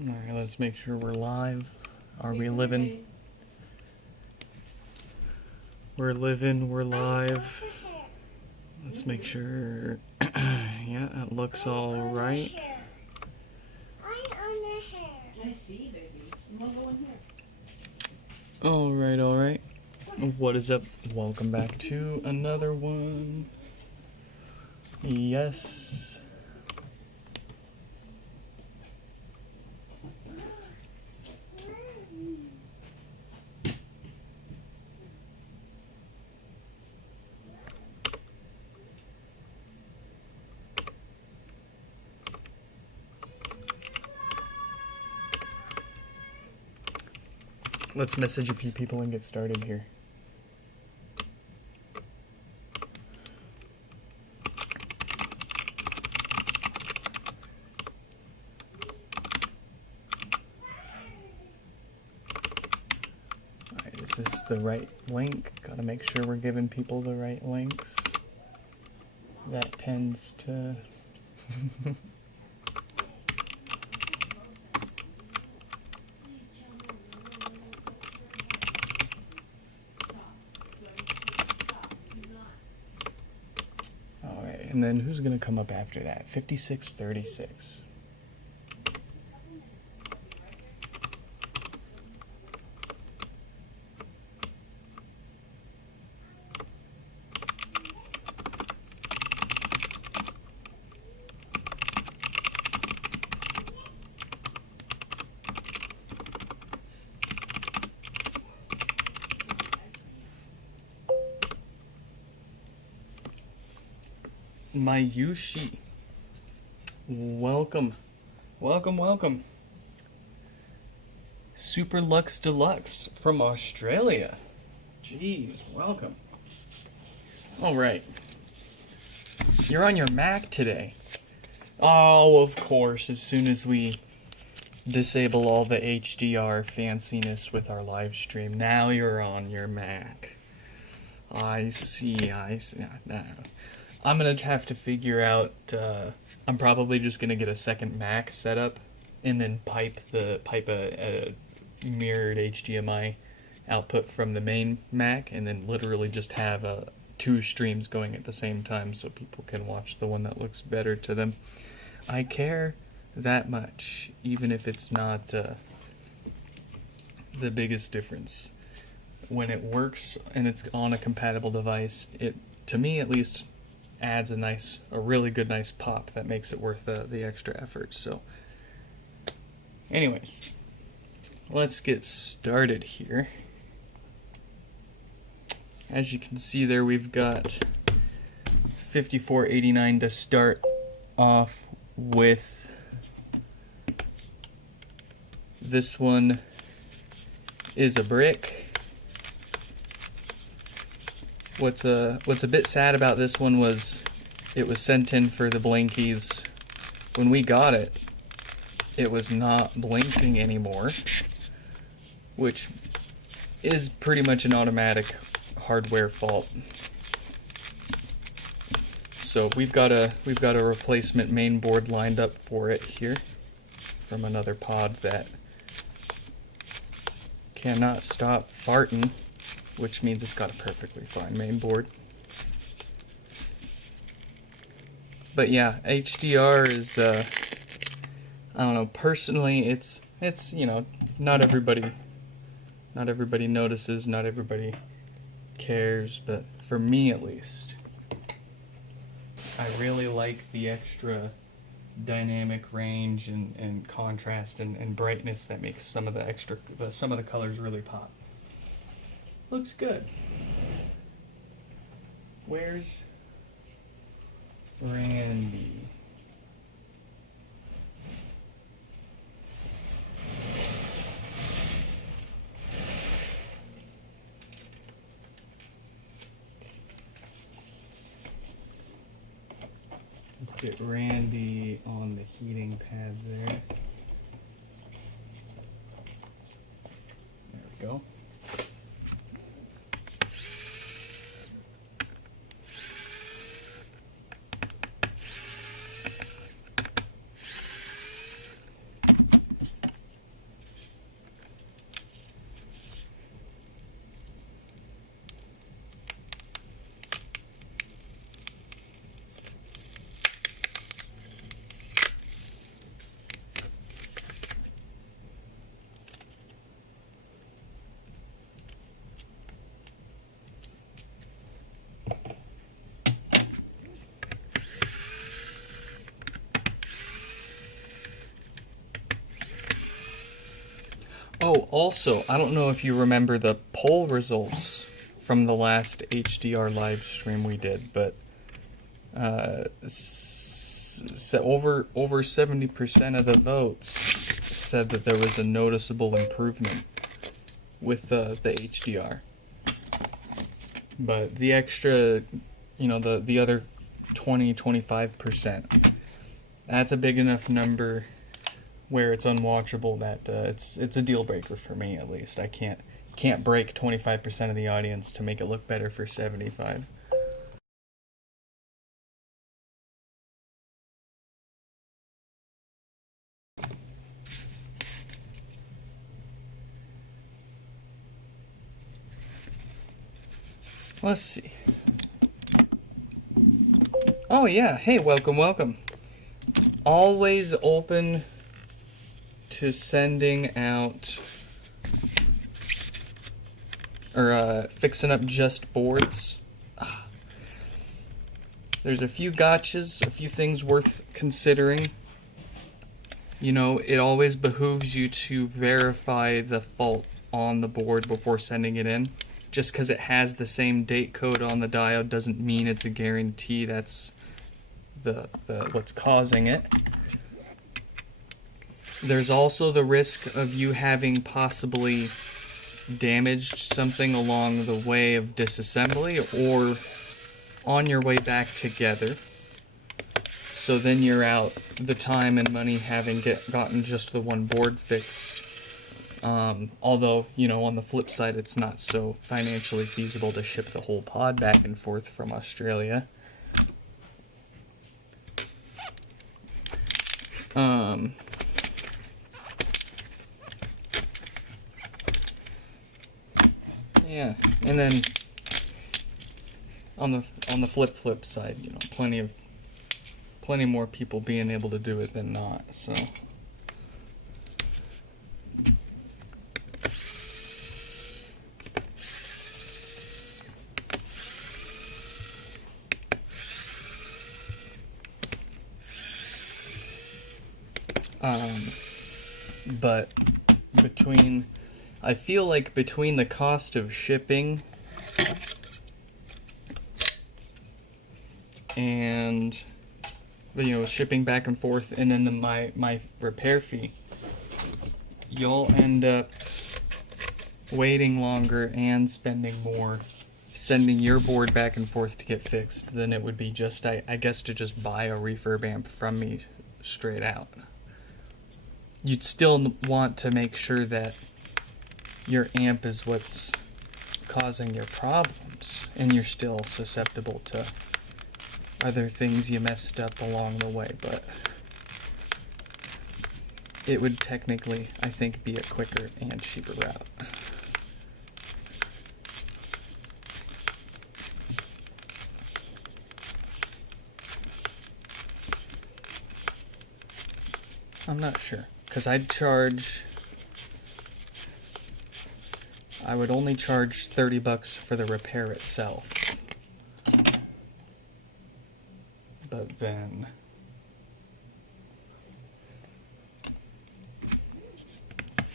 Alright, let's make sure we're live. Are we living? We're living, we're live. Let's make sure. Yeah, it looks all right. I see, baby. You want to go in here? Alright, alright. What is up? Welcome back to another one. Yes. Let's message a few people and get started here. Alright, is this the right link? Gotta make sure we're giving people the right links. That tends to... And then who's gonna come up after that? 5636. Mayushi, welcome, welcome, welcome. Super Lux Deluxe from Australia. Jeez, welcome. All right, you're on your Mac today. Oh, of course, as soon as we disable all the HDR fanciness with our live stream, now you're on your Mac. I see. I'm gonna have to figure out. I'm probably just gonna get a second Mac setup, and then pipe a mirrored HDMI output from the main Mac, and then literally just have two streams going at the same time, so people can watch the one that looks better to them. I care that much, even if it's not the biggest difference. When it works and it's on a compatible device, it, to me at least, adds a really good nice pop that makes it worth the extra effort. So anyways, let's get started here. As you can see there, we've got 5489 to start off with. This one is a brick. What's a bit sad about this one was it was sent in for the blinkies. When we got it, it was not blinking anymore, which is pretty much an automatic hardware fault. So we've got a replacement main board lined up for it here from another pod that cannot stop farting, which means it's got a perfectly fine main board. But yeah, HDR is, I don't know, personally, it's you know, not everybody notices, not everybody cares, but for me at least, I really like the extra dynamic range and contrast and brightness that makes some of the colors really pop. Looks good. Where's Randy? Let's get Randy on the heating pad there. There we go. Oh, also, I don't know if you remember the poll results from the last HDR live stream we did, but over 70% of the votes said that there was a noticeable improvement with the HDR. But the extra, the other 25%, that's a big enough number where it's unwatchable that it's a deal breaker for me, at least. I can't break 25% of the audience to make it look better for 75. Let's see. Oh yeah, hey, welcome. Always open to sending out or fixing up just boards. There's a few gotchas, a few things worth considering. It always behooves you to verify the fault on the board before sending it in. Just because it has the same date code on the diode doesn't mean it's a guarantee that's the what's causing it. There's also the risk of you having possibly damaged something along the way of disassembly or on your way back together. So then you're out the time and money having gotten just the one board fixed. Although, on the flip side, it's not so financially feasible to ship the whole pod back and forth from Australia. Yeah, and then on the flip side, plenty more people being able to do it than not. So. But I feel like between the cost of shipping and, shipping back and forth and then my repair fee, you'll end up waiting longer and spending more sending your board back and forth to get fixed than it would be just, I guess, to just buy a refurb amp from me straight out. You'd still want to make sure that your amp is what's causing your problems, and you're still susceptible to other things you messed up along the way, but it would technically, I think, be a quicker and cheaper route. I'm not sure, because I would only charge $30 for the repair itself. But then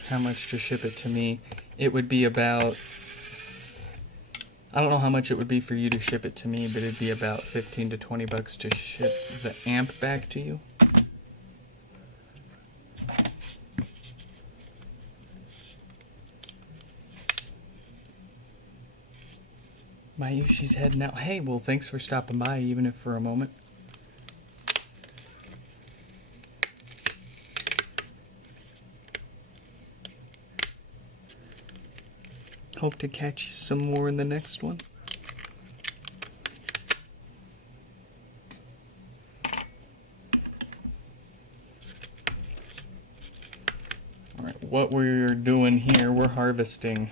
how much to ship it to me? It would be about, I don't know how much it would be for you to ship it to me, but it'd be about $15 to $20 to ship the amp back to you. Mayushi's heading out. Hey, well, thanks for stopping by, even if for a moment. Hope to catch you some more in the next one. Alright, what we're doing here, we're harvesting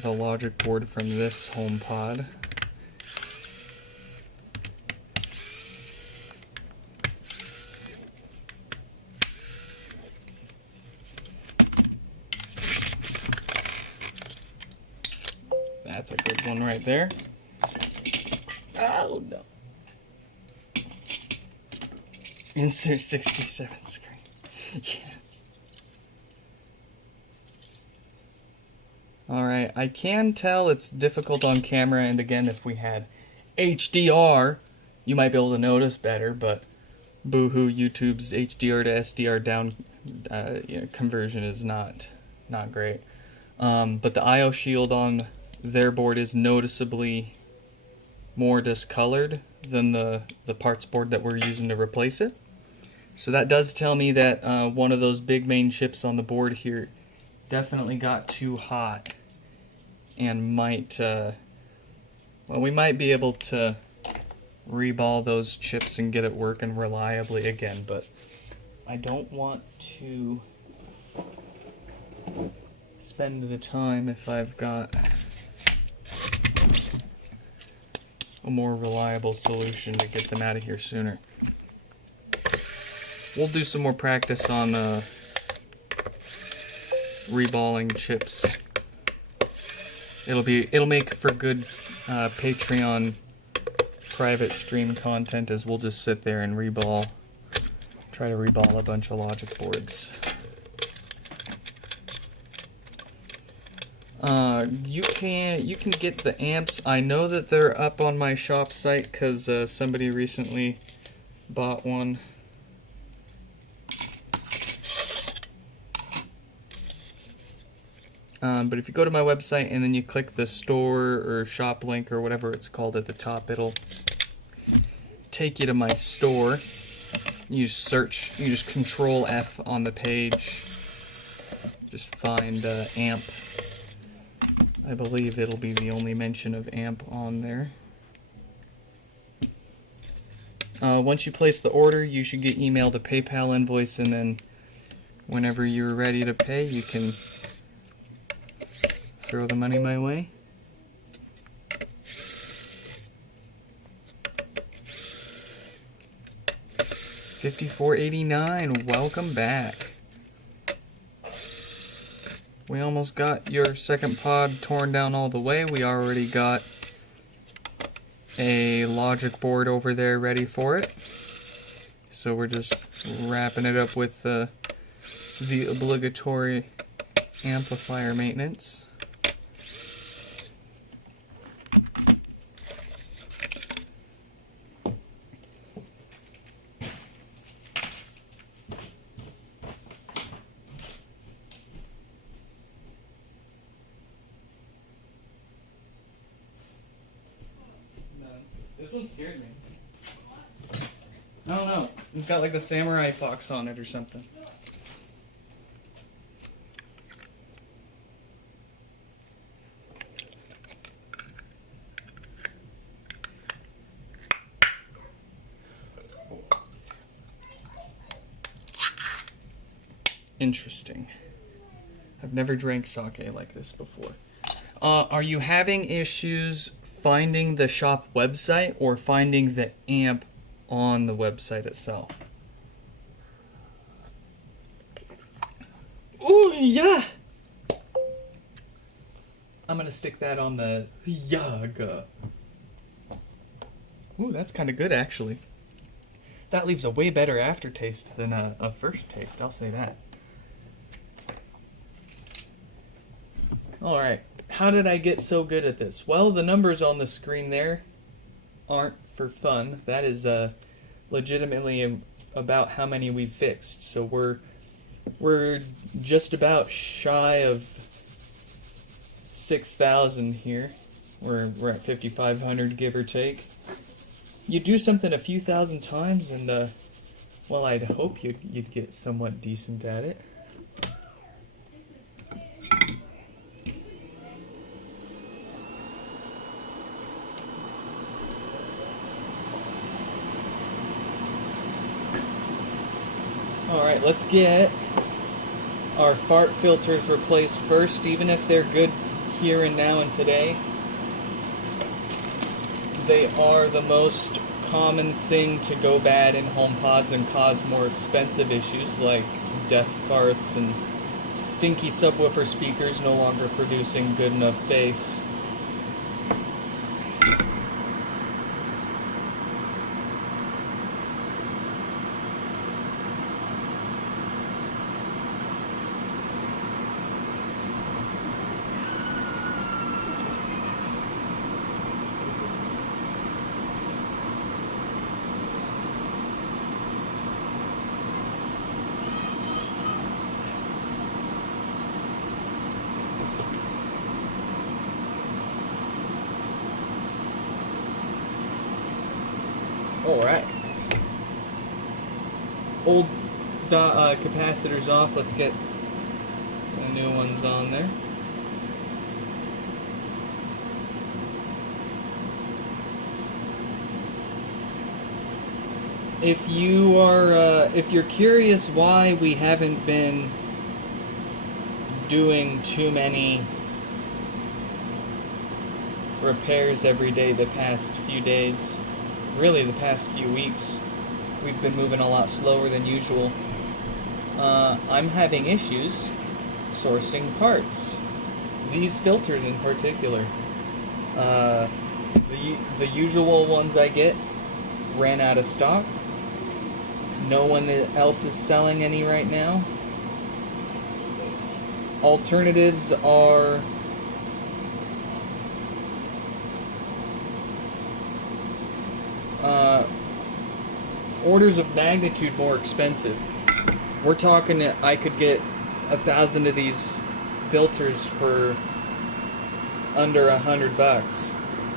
the logic board from this HomePod. That's a good one right there. Oh no. Insert 67 screen. Yes. Alright, I can tell it's difficult on camera, and again, if we had HDR, you might be able to notice better, but boohoo, YouTube's HDR to SDR down conversion is not great. But the IO shield on their board is noticeably more discolored than the parts board that we're using to replace it. So that does tell me that one of those big main chips on the board here definitely got too hot and might, we might be able to reball those chips and get it working reliably again, but I don't want to spend the time if I've got a more reliable solution to get them out of here sooner. We'll do some more practice on reballing chips. It'll make for good Patreon private stream content, as we'll just sit there and try to reball a bunch of logic boards. You can get the amps. I know that they're up on my shop site because somebody recently bought one. But if you go to my website and then you click the store or shop link or whatever it's called at the top, it'll take you to my store. You just Control F on the page. Just find amp. I believe it'll be the only mention of amp on there. Once you place the order, you should get emailed a PayPal invoice, and then whenever you're ready to pay, you can throw the money my way. $54.89. Welcome back. We almost got your second pod torn down all the way. We already got a logic board over there ready for it. So we're just wrapping it up with the obligatory amplifier maintenance. This one scared me. I don't know. It's got like the samurai fox on it or something. Interesting. I've never drank sake like this before. Are you having issues finding the shop website or finding the amp on the website itself? Ooh, yeah! I'm gonna stick that on the Yaga. Ooh, that's kind of good, actually. That leaves a way better aftertaste than a first taste, I'll say that. Alright, how did I get so good at this? Well, the numbers on the screen there aren't for fun. That is legitimately about how many we've fixed. So we're just about shy of 6,000 here. We're at 5,500, give or take. You do something a few thousand times and well, I'd hope you'd get somewhat decent at it. Alright, let's get our fart filters replaced first, even if they're good here and now and today. They are the most common thing to go bad in HomePods and cause more expensive issues like death farts and stinky subwoofer speakers no longer producing good enough bass. Alright. Old capacitors off. Let's get the new ones on there. If you're curious why we haven't been doing too many repairs every day the past few days, really the past few weeks, we've been moving a lot slower than usual. I'm having issues sourcing parts. These filters in particular. The usual ones I get ran out of stock. No one else is selling any right now. Alternatives are orders of magnitude more expensive. We're talking that I could get 1,000 of these filters for under $100,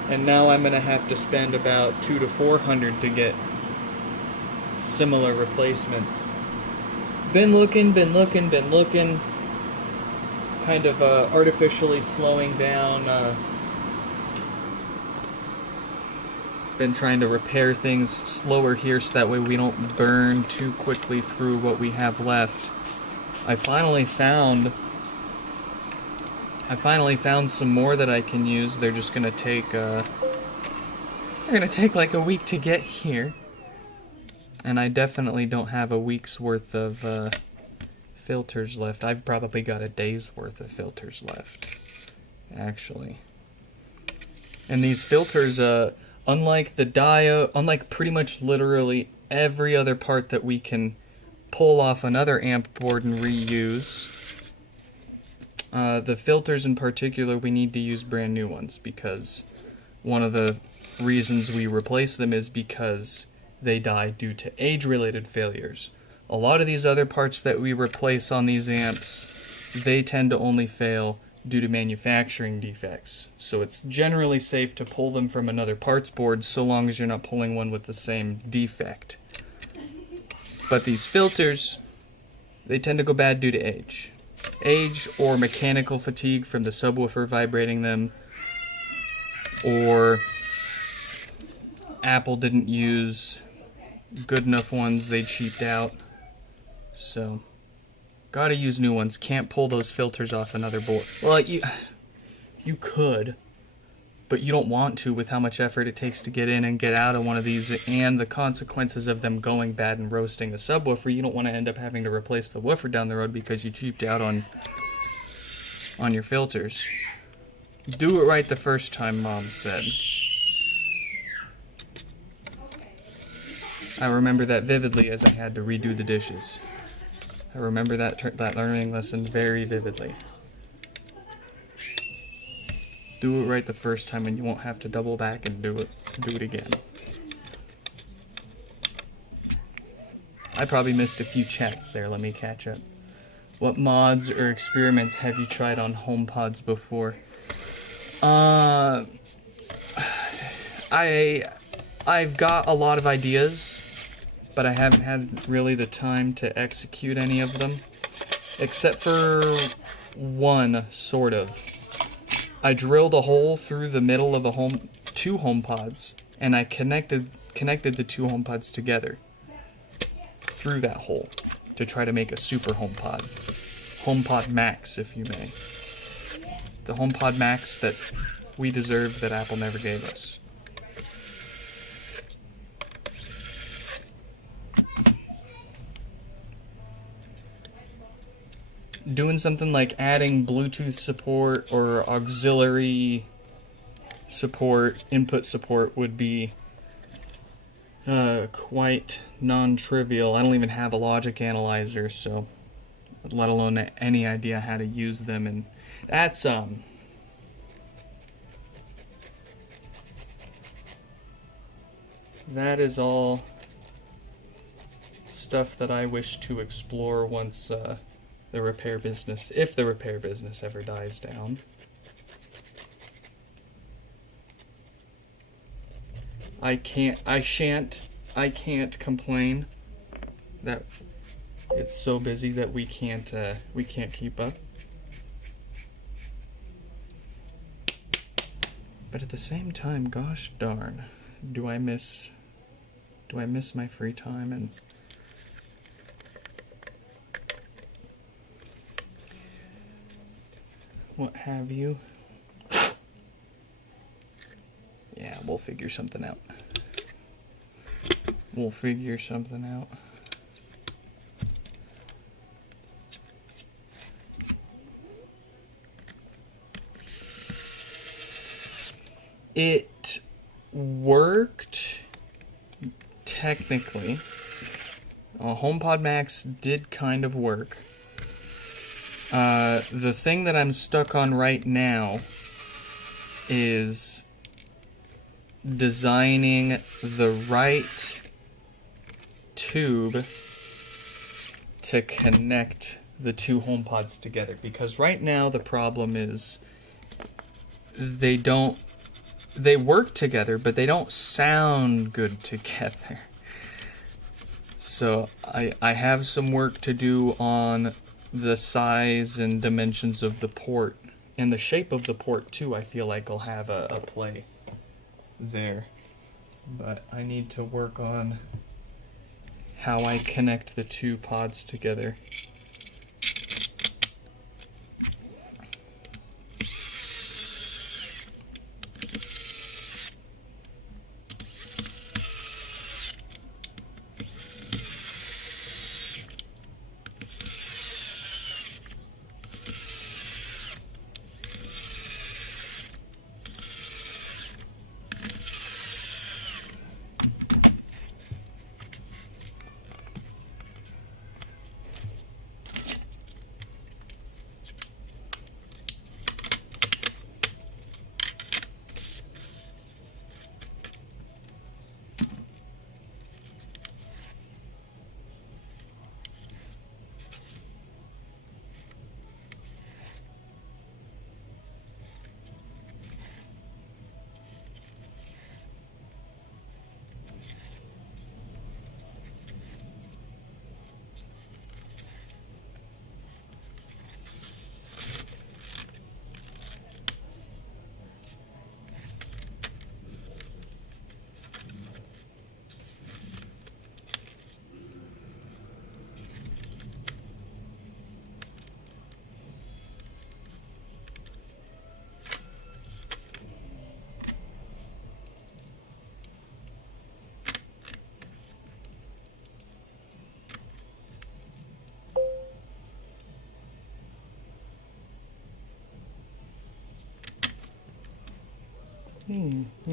and now I'm gonna have to spend about $200 to $400 to get similar replacements. Been looking. Kind of artificially slowing down. Been trying to repair things slower here so that way we don't burn too quickly through what we have left. I finally found some more that I can use. They're just gonna take like a week to get here. And I definitely don't have a week's worth of filters left. I've probably got a day's worth of filters left, actually. And these filters, unlike the diode, unlike pretty much literally every other part that we can pull off another amp board and reuse, the filters in particular, we need to use brand new ones, because one of the reasons we replace them is because they die due to age-related failures. A lot of these other parts that we replace on these amps, they tend to only fail due to manufacturing defects. So it's generally safe to pull them from another parts board so long as you're not pulling one with the same defect. But these filters, they tend to go bad due to age. Age or mechanical fatigue from the subwoofer vibrating them, or Apple didn't use good enough ones, they cheaped out. So, gotta use new ones. Can't pull those filters off another board. Well, you could, but you don't want to with how much effort it takes to get in and get out of one of these, and the consequences of them going bad and roasting a subwoofer. You don't want to end up having to replace the woofer down the road because you cheaped out on your filters. Do it right the first time, Mom said. I remember that vividly as I had to redo the dishes. I remember that learning lesson very vividly. Do it right the first time and you won't have to double back and do it again. I probably missed a few chats there, let me catch up. What mods or experiments have you tried on HomePods before? I've got a lot of ideas, but I haven't had really the time to execute any of them, except for one, sort of. I drilled a hole through the middle of two HomePods, and I connected the two HomePods together through that hole to try to make a super HomePod. HomePod Max, if you may. The HomePod Max that we deserve that Apple never gave us. Doing something like adding Bluetooth support or auxiliary support, input support, would be quite non-trivial. I don't even have a logic analyzer, so let alone any idea how to use them, and that's that is all stuff that I wish to explore once the repair business, if the repair business ever dies down. I shan't I can't complain that it's so busy that we can't keep up. But at the same time, gosh darn, do I miss my free time and what have you. Yeah, we'll figure something out. We'll figure something out. It worked technically. HomePod Max did kind of work. The thing that I'm stuck on right now is designing the right tube to connect the two HomePods together, because right now the problem is they work together, but they don't sound good together. So I have some work to do on the size and dimensions of the port, and the shape of the port too. I feel like I'll have a play there. But I need to work on how I connect the two pods together.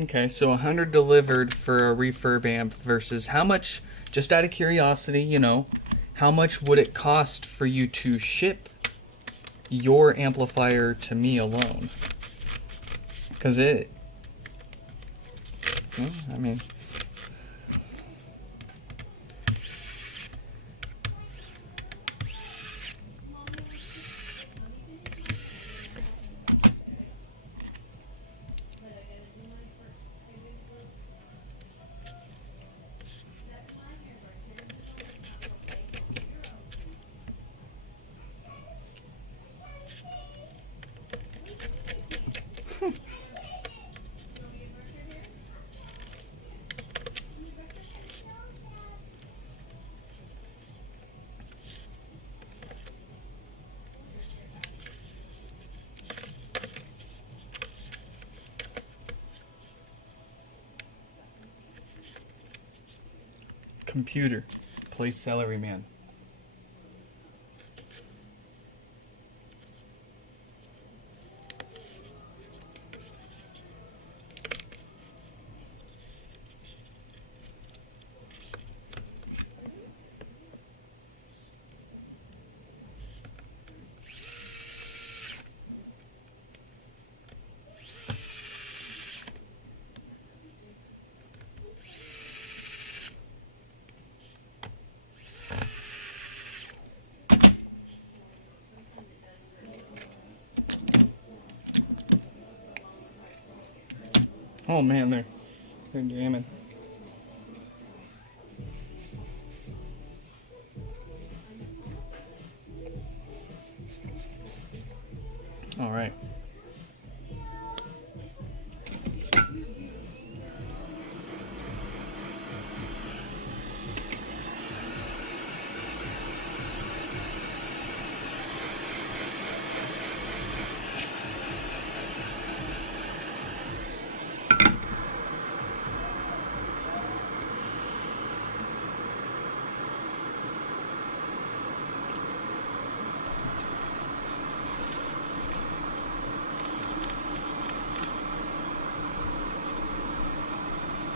Okay, so 100 delivered for a refurb amp versus how much, just out of curiosity, how much would it cost for you to ship your amplifier to me alone? Because I mean... Computer, play Celery Man. Oh man, they're jamming. All right.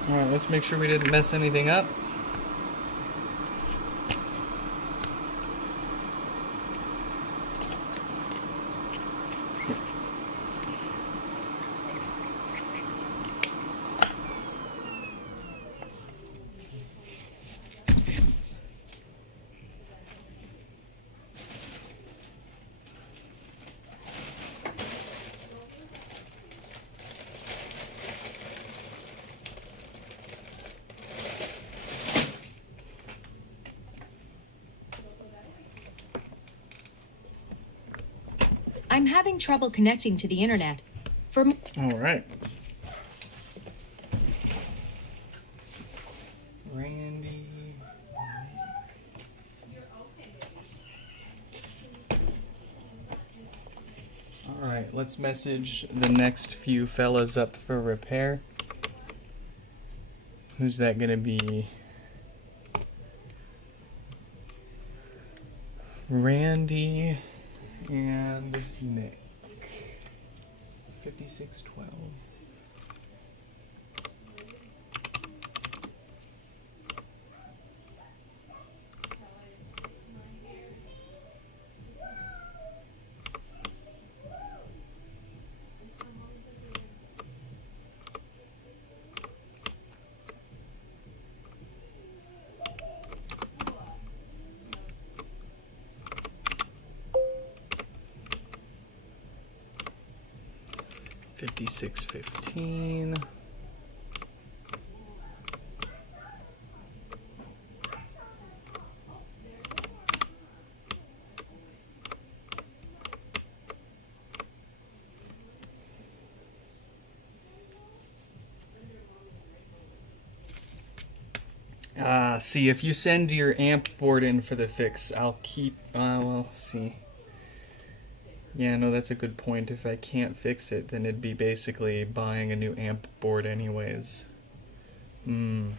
All right, let's make sure we didn't mess anything up. I'm having trouble connecting to the internet. All right. Randy. All right, let's message the next few fellas up for repair. Who's that gonna be? Randy and Nick. 5612. $56.15. See, if you send your amp board in for the fix, I'll keep, well, see. Yeah, no, that's a good point. If I can't fix it, then it'd be basically buying a new amp board anyways. I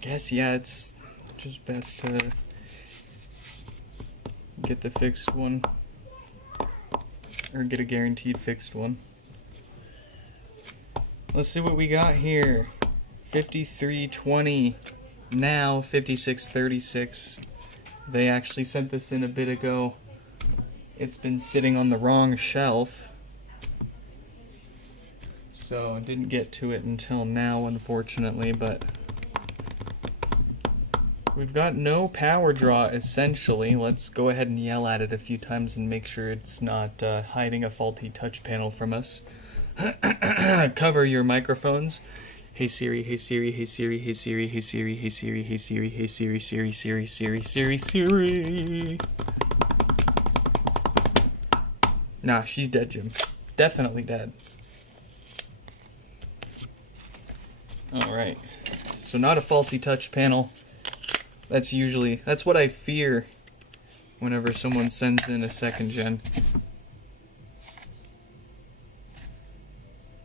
guess, yeah, it's just best to get the fixed one. Or get a guaranteed fixed one. Let's see what we got here. 5320, now 5636. They actually sent this in a bit ago. It's been sitting on the wrong shelf, so I didn't get to it until now, unfortunately, but we've got no power draw, essentially. Let's go ahead and yell at it a few times and make sure it's not hiding a faulty touch panel from us. Cover your microphones. Hey Siri, hey Siri, hey Siri, hey Siri, hey Siri, hey Siri, hey Siri, hey Siri, Siri, Siri, Siri, Siri, Siri. Nah, she's dead, Jim. Definitely dead. Alright. So not a faulty touch panel. That's what I fear whenever someone sends in a second gen.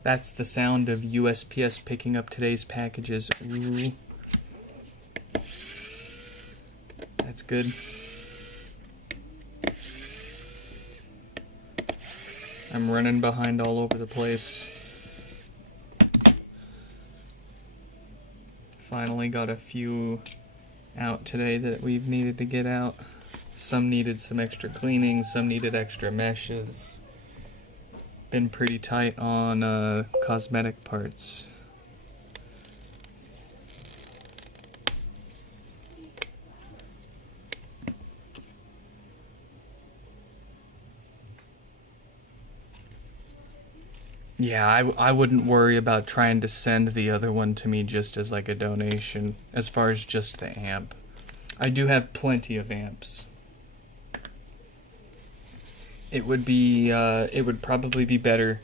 That's the sound of USPS picking up today's packages. Ooh. That's good. I'm running behind all over the place. Finally got a few out today that we've needed to get out. Some needed some extra cleaning, some needed extra meshes. Been pretty tight on cosmetic parts. Yeah, I wouldn't worry about trying to send the other one to me just as like a donation, as far as just the amp. I do have plenty of amps. It would probably be better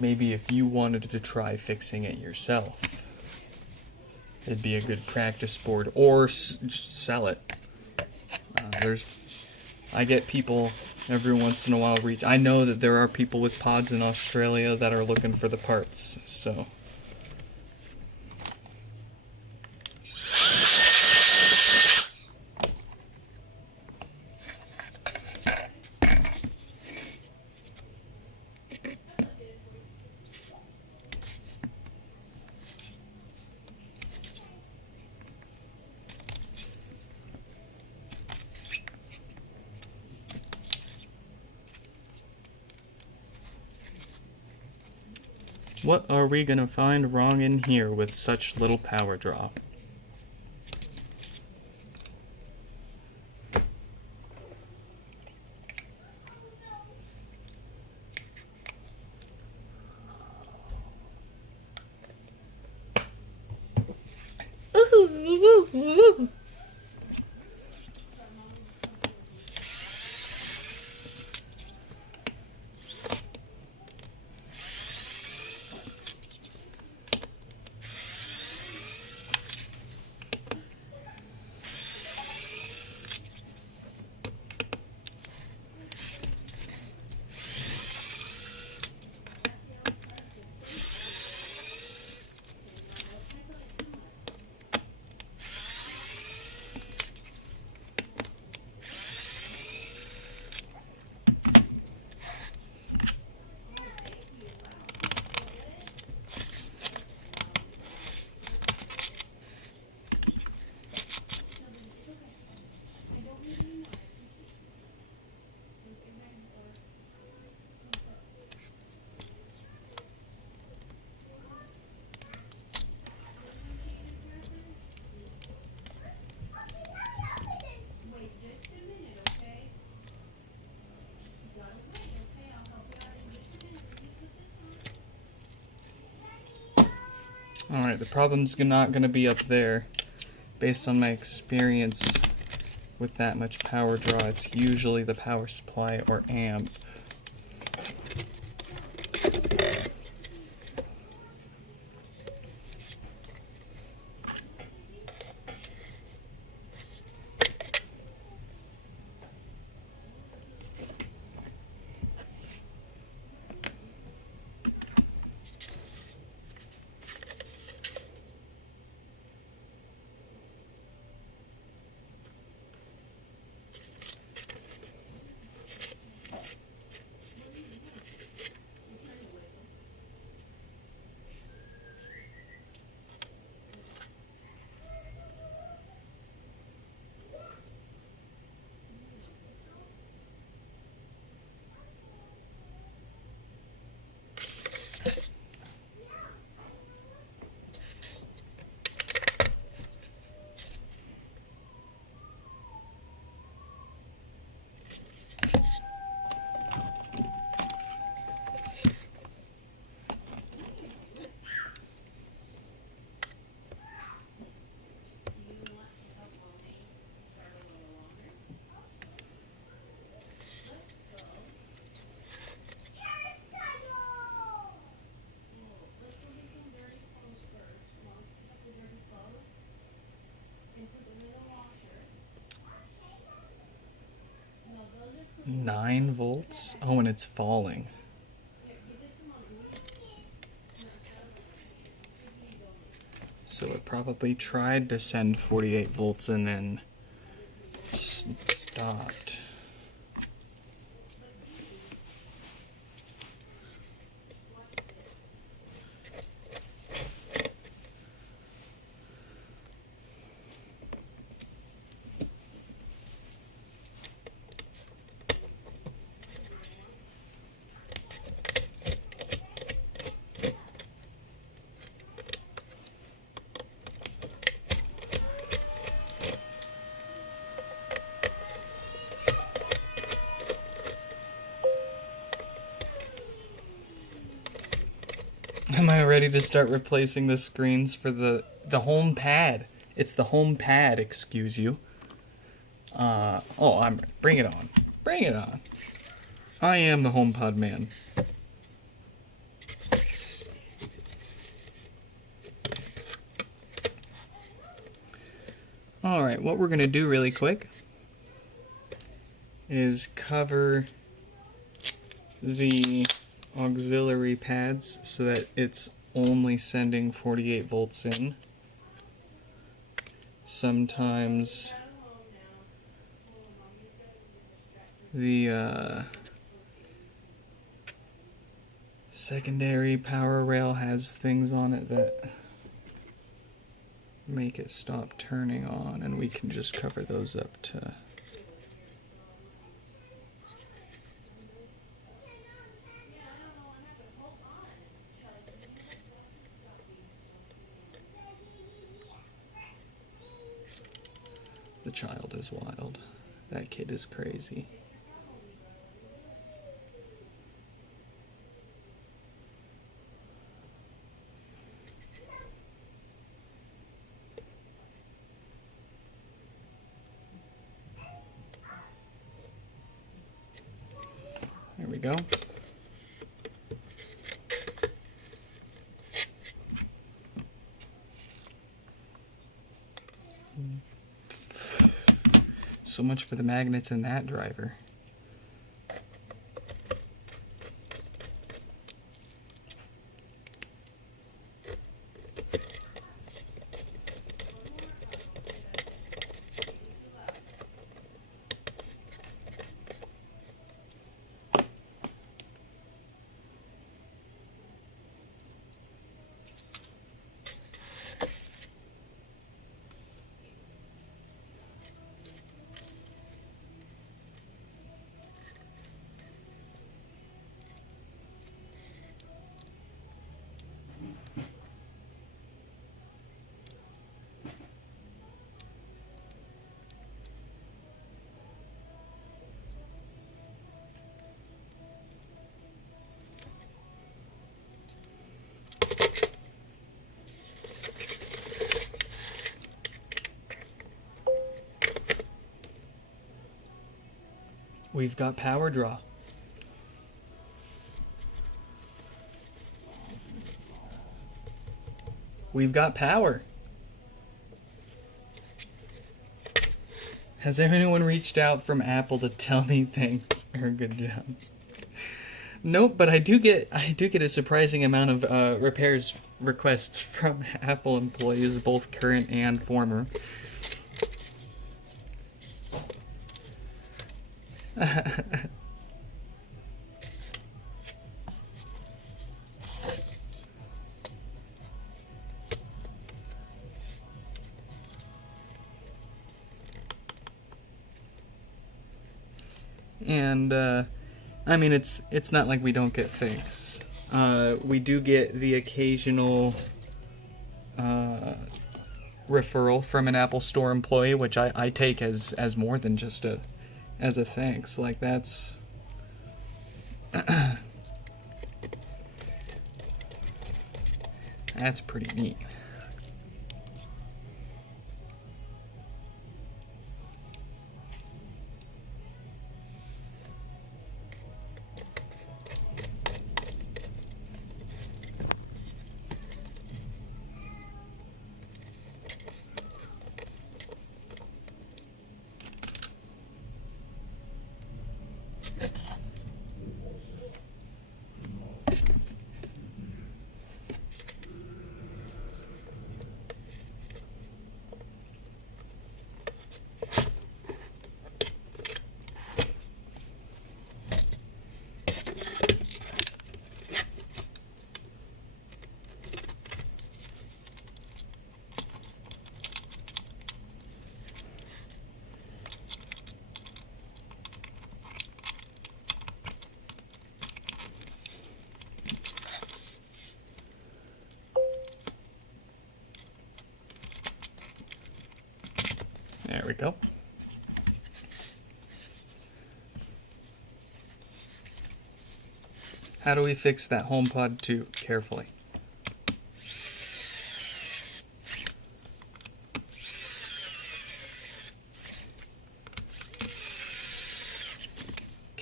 maybe if you wanted to try fixing it yourself. It'd be a good practice board, or just sell it. I get people every once in a while reach. I know that there are people with pods in Australia that are looking for the parts, so. What are we gonna find wrong in here with such little power draw? Alright, the problem's not gonna be up there. Based on my experience with that much power draw, it's usually the power supply or amp. Nine volts? Oh, and it's falling. So it probably tried to send 48 volts and then stopped. Am I ready to start replacing the screens for the home pad? It's the home pad, excuse you. Oh, I'm ready. Bring it on. Bring it on. I am the HomePod man. Alright, what we're going to do really quick is cover the auxiliary pads so that it's only sending 48 volts in. Sometimes the secondary power rail has things on it that make it stop turning on, and we can just cover those up to the child is wild. That kid is crazy. There we go. So much for the magnets in that driver. We've got power draw. We've got power. Has anyone reached out from Apple to tell me thanks or good job? Nope, but I do get a surprising amount of repairs requests from Apple employees, both current and former. And I mean, it's not like we don't get things. We do get the occasional referral from an Apple Store employee, which I take as more than just as a thanks. Like, that's that's pretty neat. There we go. How do we fix that HomePod 2 carefully?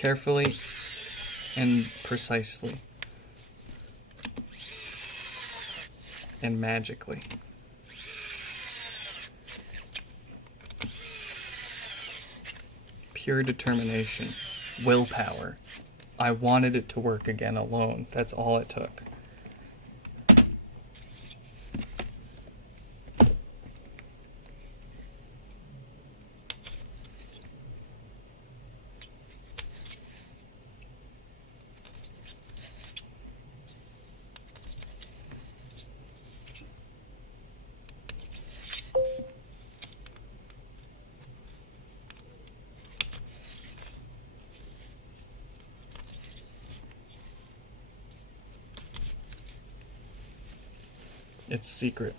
carefully and precisely. And magically. Pure determination. Willpower. I wanted it to work again alone. That's all it took. It's secret.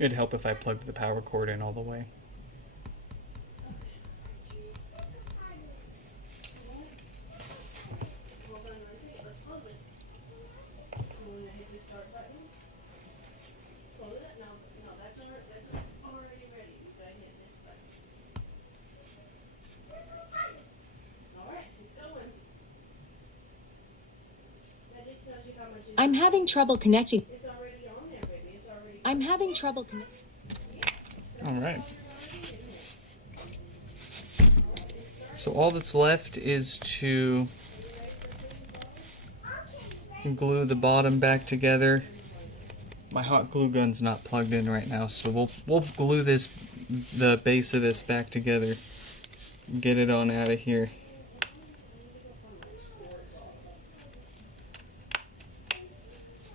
It'd help if I plugged the power cord in all the way. Hold on, let's close it. When I hit the start button, close it. No, that's already ready. You gotta hit this button. Alright, it's going. That just tells you how much I'm having trouble connecting. it's already on there, baby. It's already I'm having trouble connecting. Alright. So all that's left is to glue the bottom back together. My hot glue gun's not plugged in right now, so we'll glue the base of this back together. Get it on out of here.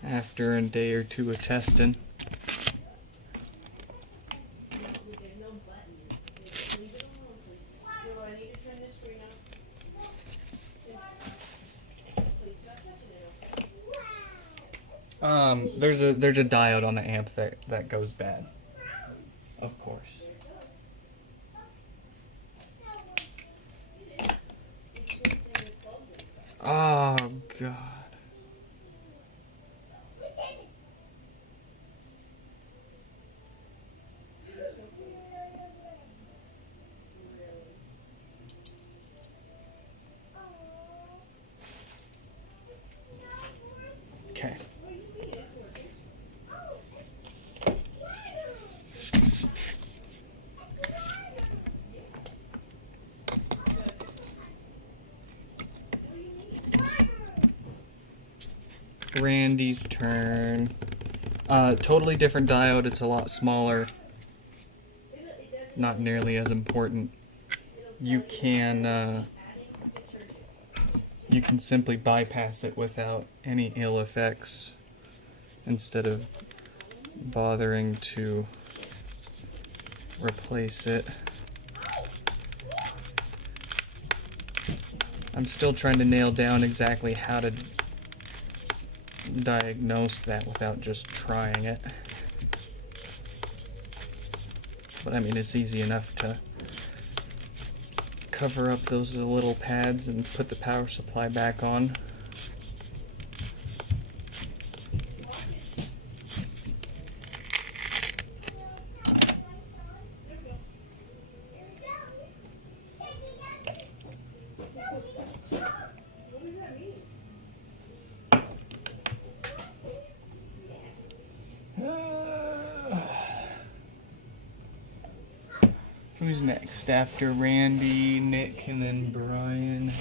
After a day or two of testing. there's no button. Just leave it alone, please. Do I need to turn this screen off? Please stop touching it, okay? There's a diode on the amp that goes bad. Of course. Oh God. Okay. Randy's turn. Totally different diode. It's a lot smaller. Not nearly as important. You can simply bypass it without any ill effects instead of bothering to replace it. I'm still trying to nail down exactly how to diagnose that without just trying it. But I mean, it's easy enough to cover up those little pads and put the power supply back on. Who's next? After Randy, Nick, and then Brian.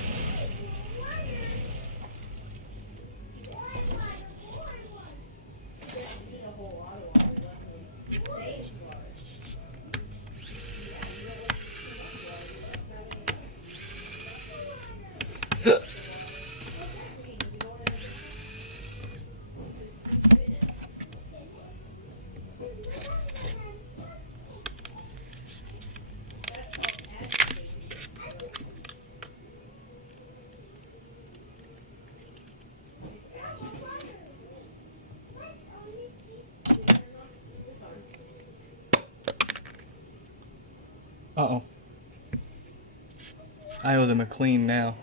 I owe them a clean now.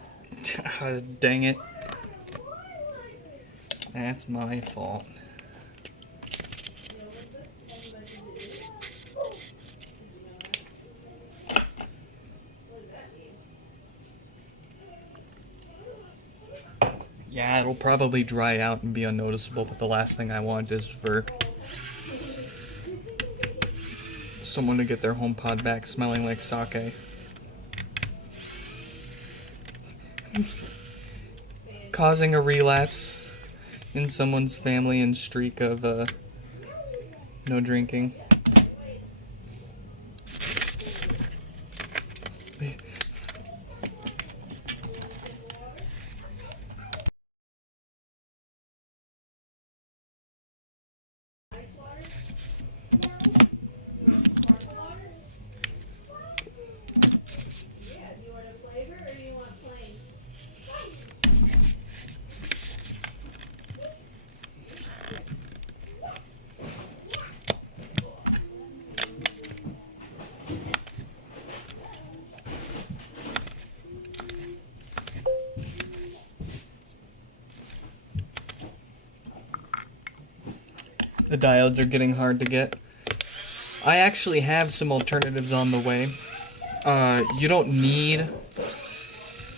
Dang it. That's my fault. Yeah, it'll probably dry out and be unnoticeable, but the last thing I want is for someone to get their HomePod back smelling like sake. Causing a relapse in someone's family and streak of no drinking. The diodes are getting hard to get. I actually have some alternatives on the way. You don't need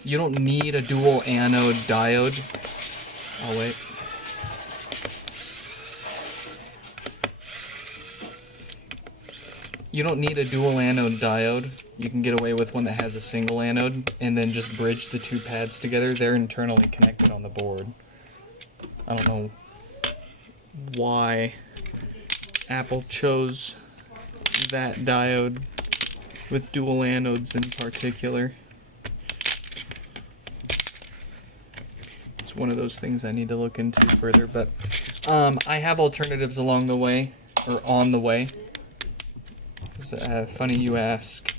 a dual anode diode. Oh wait. You don't need a dual anode diode. You can get away with one that has a single anode and then just bridge the two pads together. They're internally connected on the board. I don't know why Apple chose that diode with dual anodes in particular. It's one of those things I need to look into further, but I have alternatives along the way, or on the way. It's funny you ask.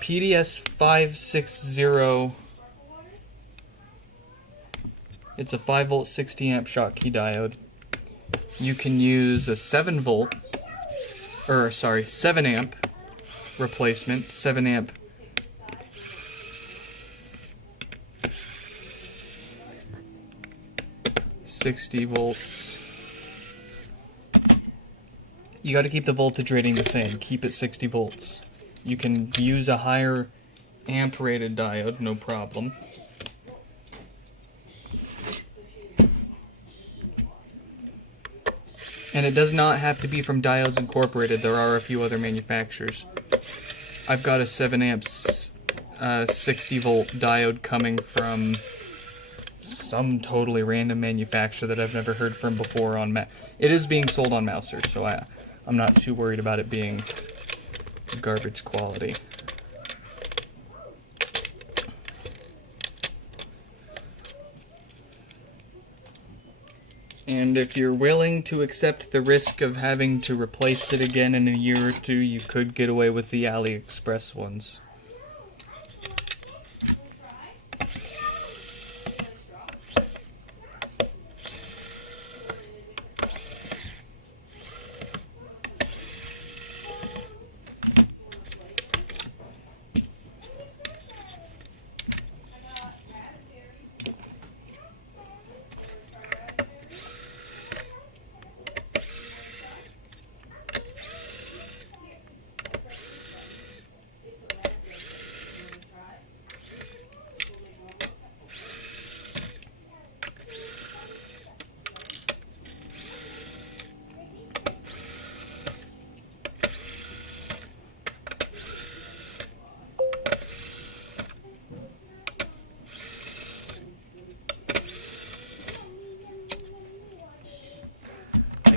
PDS 560. It's a 5 volt 60 amp Schottky diode. You can use a 7 amp replacement, 7 amp $60. You got to keep the voltage rating the same. Keep it 60 volts. You can use a higher amp rated diode, no problem. And it does not have to be from Diodes Incorporated. There are a few other manufacturers. I've got a 7 amps 60 volt diode coming from some totally random manufacturer that I've never heard from before on It is being sold on Mouser, so I'm not too worried about it being garbage quality. And if you're willing to accept the risk of having to replace it again in a year or two, you could get away with the AliExpress ones.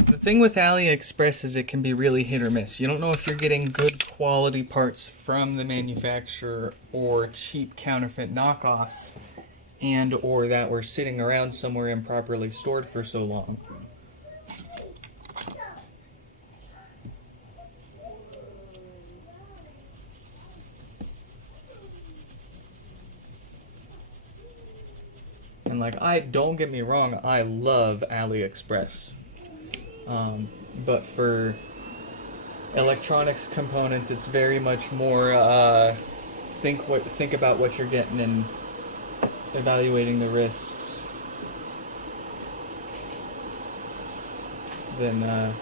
The thing with AliExpress is it can be really hit or miss. You don't know if you're getting good quality parts from the manufacturer or cheap counterfeit knockoffs and or that were sitting around somewhere improperly stored for so long. And don't get me wrong, I love AliExpress. But for electronics components, it's very much more think about what you're getting and evaluating the risks than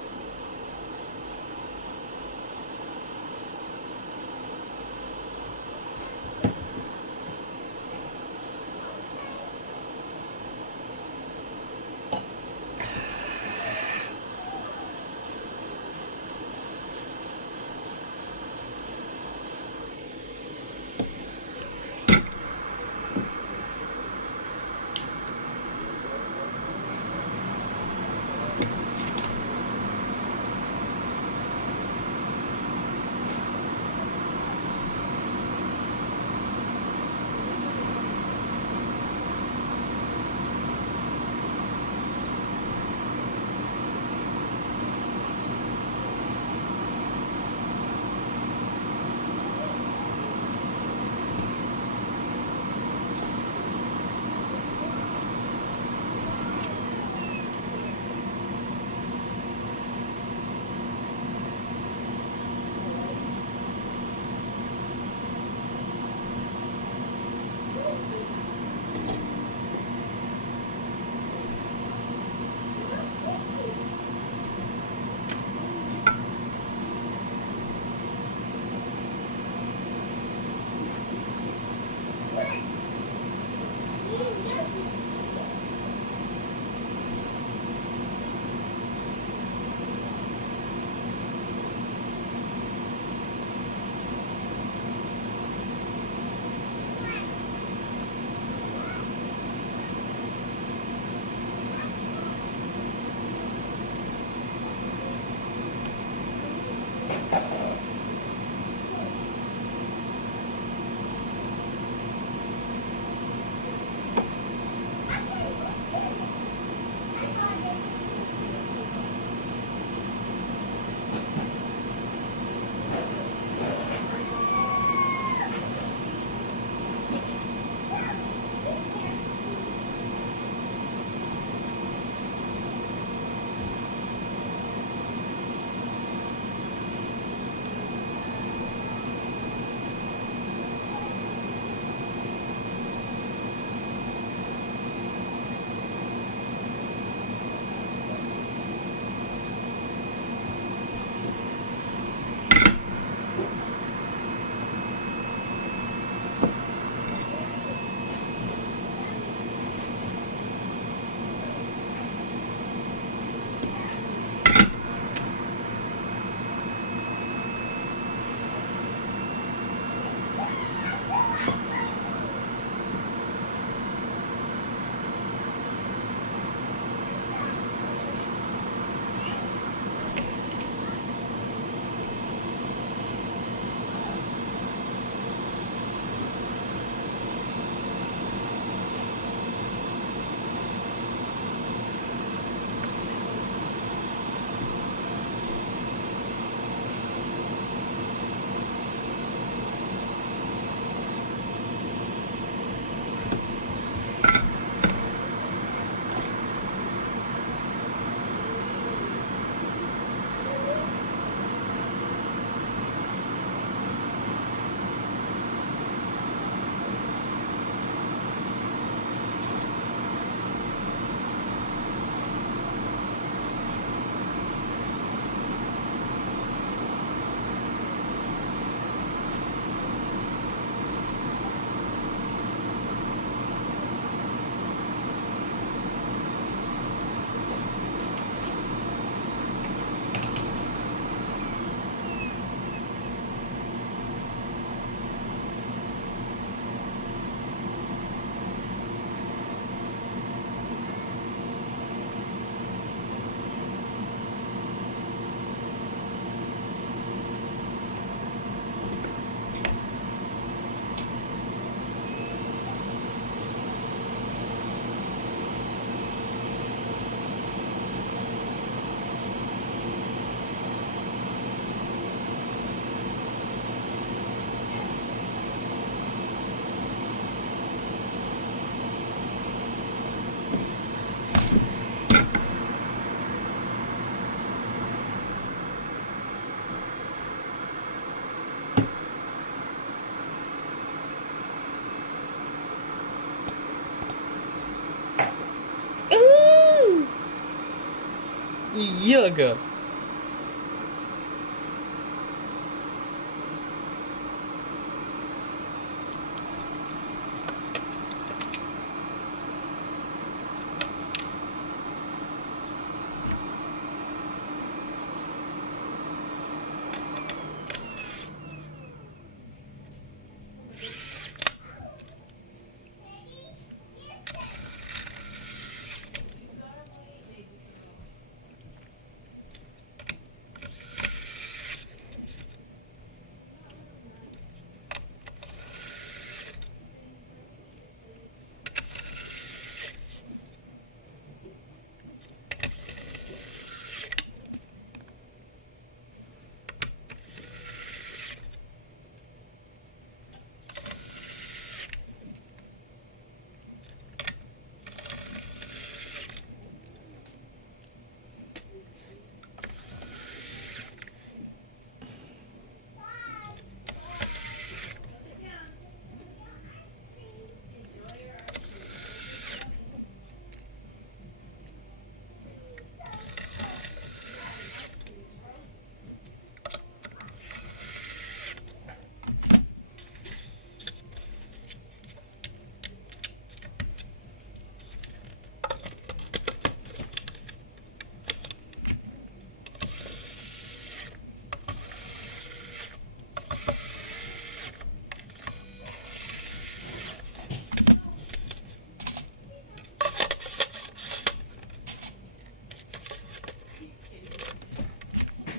Yoga.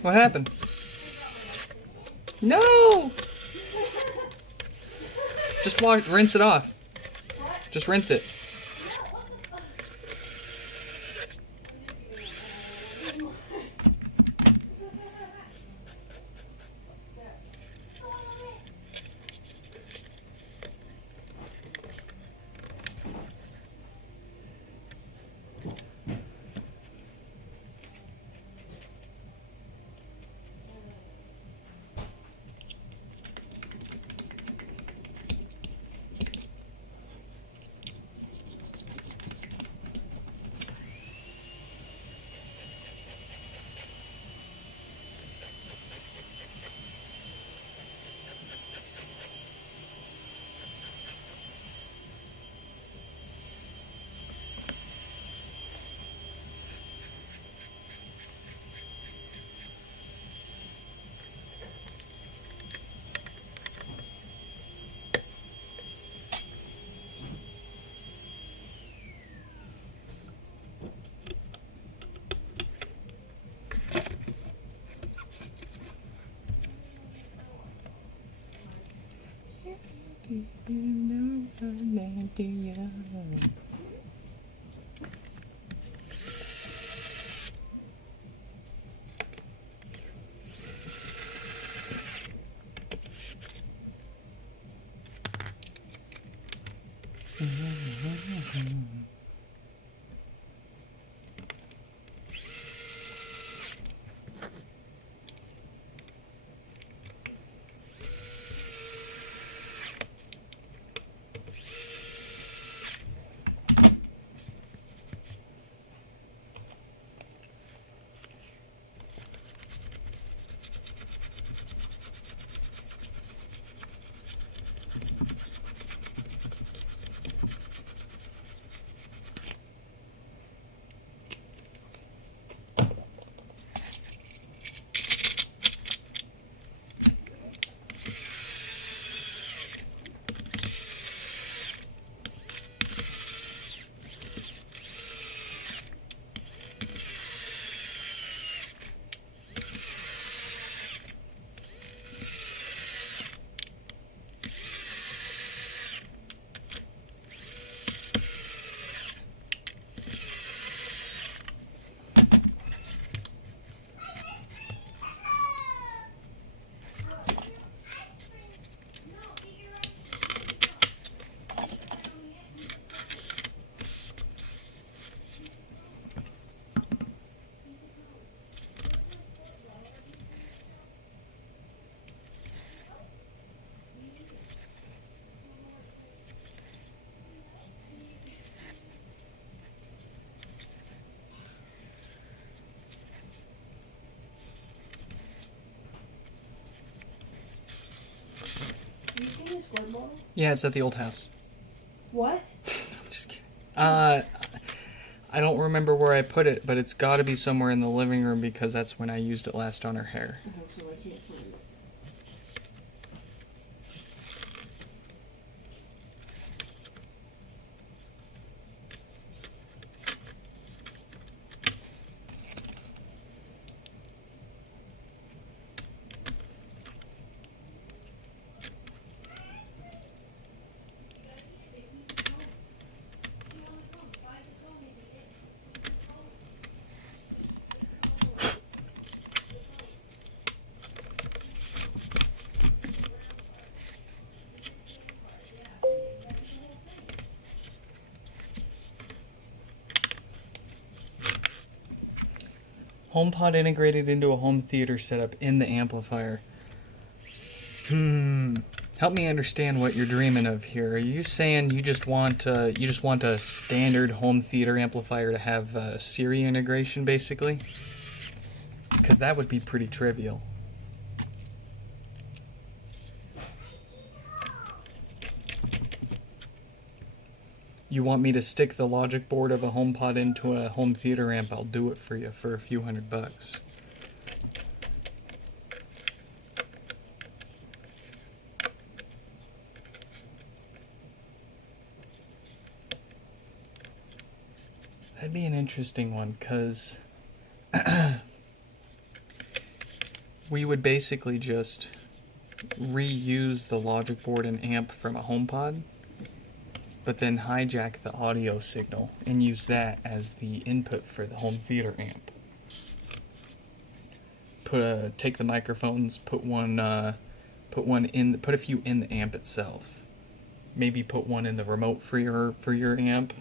What happened? No! Just rinse it off. Just rinse it. Yeah, it's at the old house. What? I'm just kidding. I don't remember where I put it, but it's got to be somewhere in the living room because that's when I used it last on her hair. I hope so. I can't find it. HomePod integrated into a home theater setup in the amplifier. Help me understand what you're dreaming of here. Are you saying you just want a standard home theater amplifier to have Siri integration, basically? Because that would be pretty trivial. You want me to stick the logic board of a HomePod into a home theater amp? I'll do it for you for a few $100. That'd be an interesting one, because we would basically just reuse the logic board and amp from a HomePod, but then hijack the audio signal and use that as the input for the home theater amp. Take the microphones, put a few in the amp itself. Maybe put one in the remote for your amp.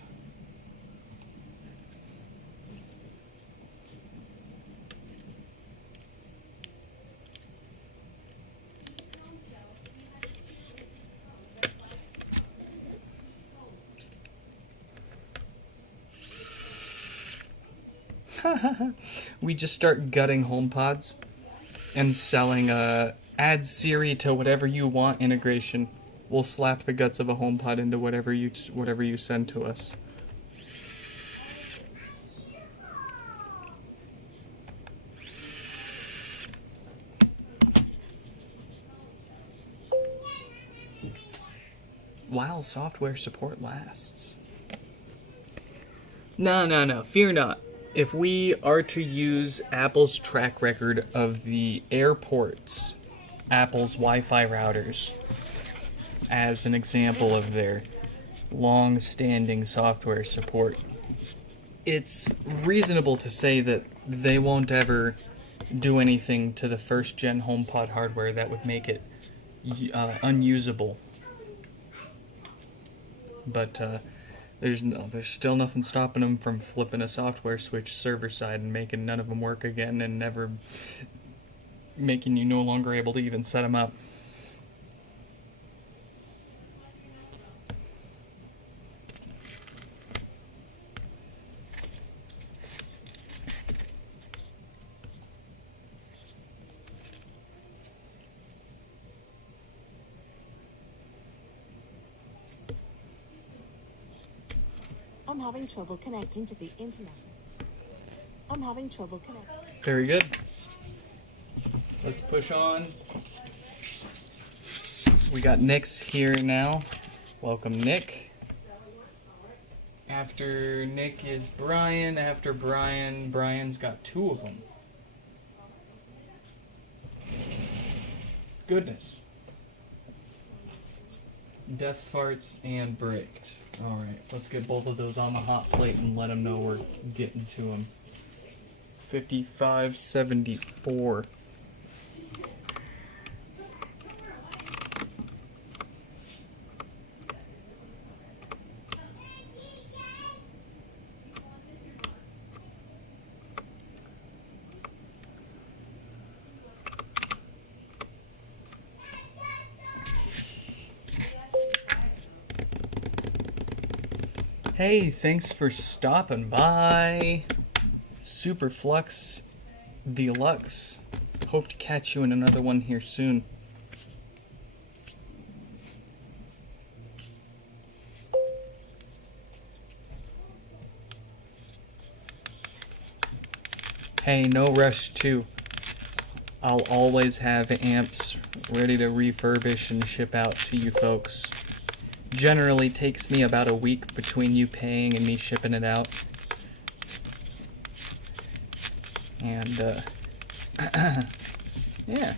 We just start gutting HomePods and selling add Siri to whatever you want integration. We'll slap the guts of a HomePod into whatever you send to us. While software support lasts. No, fear not. If we are to use Apple's track record of the airports, Apple's Wi-Fi routers, as an example of their long-standing software support, it's reasonable to say that they won't ever do anything to the first-gen HomePod hardware that would make it unusable. But there's still nothing stopping them from flipping a software switch server side and making none of them work again, and never making you no longer able to even set them up. I'm having trouble connecting to the internet. I'm having trouble connecting. Very good. Let's push on. We got Nick's here now. Welcome, Nick. After Nick is Brian. After Brian, Brian's got two of them. Goodness. Death farts and bricked. Alright, let's get both of those on the hot plate and let them know we're getting to them. 5574. Hey, thanks for stopping by. Superflux Deluxe. Hope to catch you in another one here soon. Hey, no rush too. I'll always have amps ready to refurbish and ship out to you folks. Generally takes me about a week between you paying and me shipping it out. And, yeah.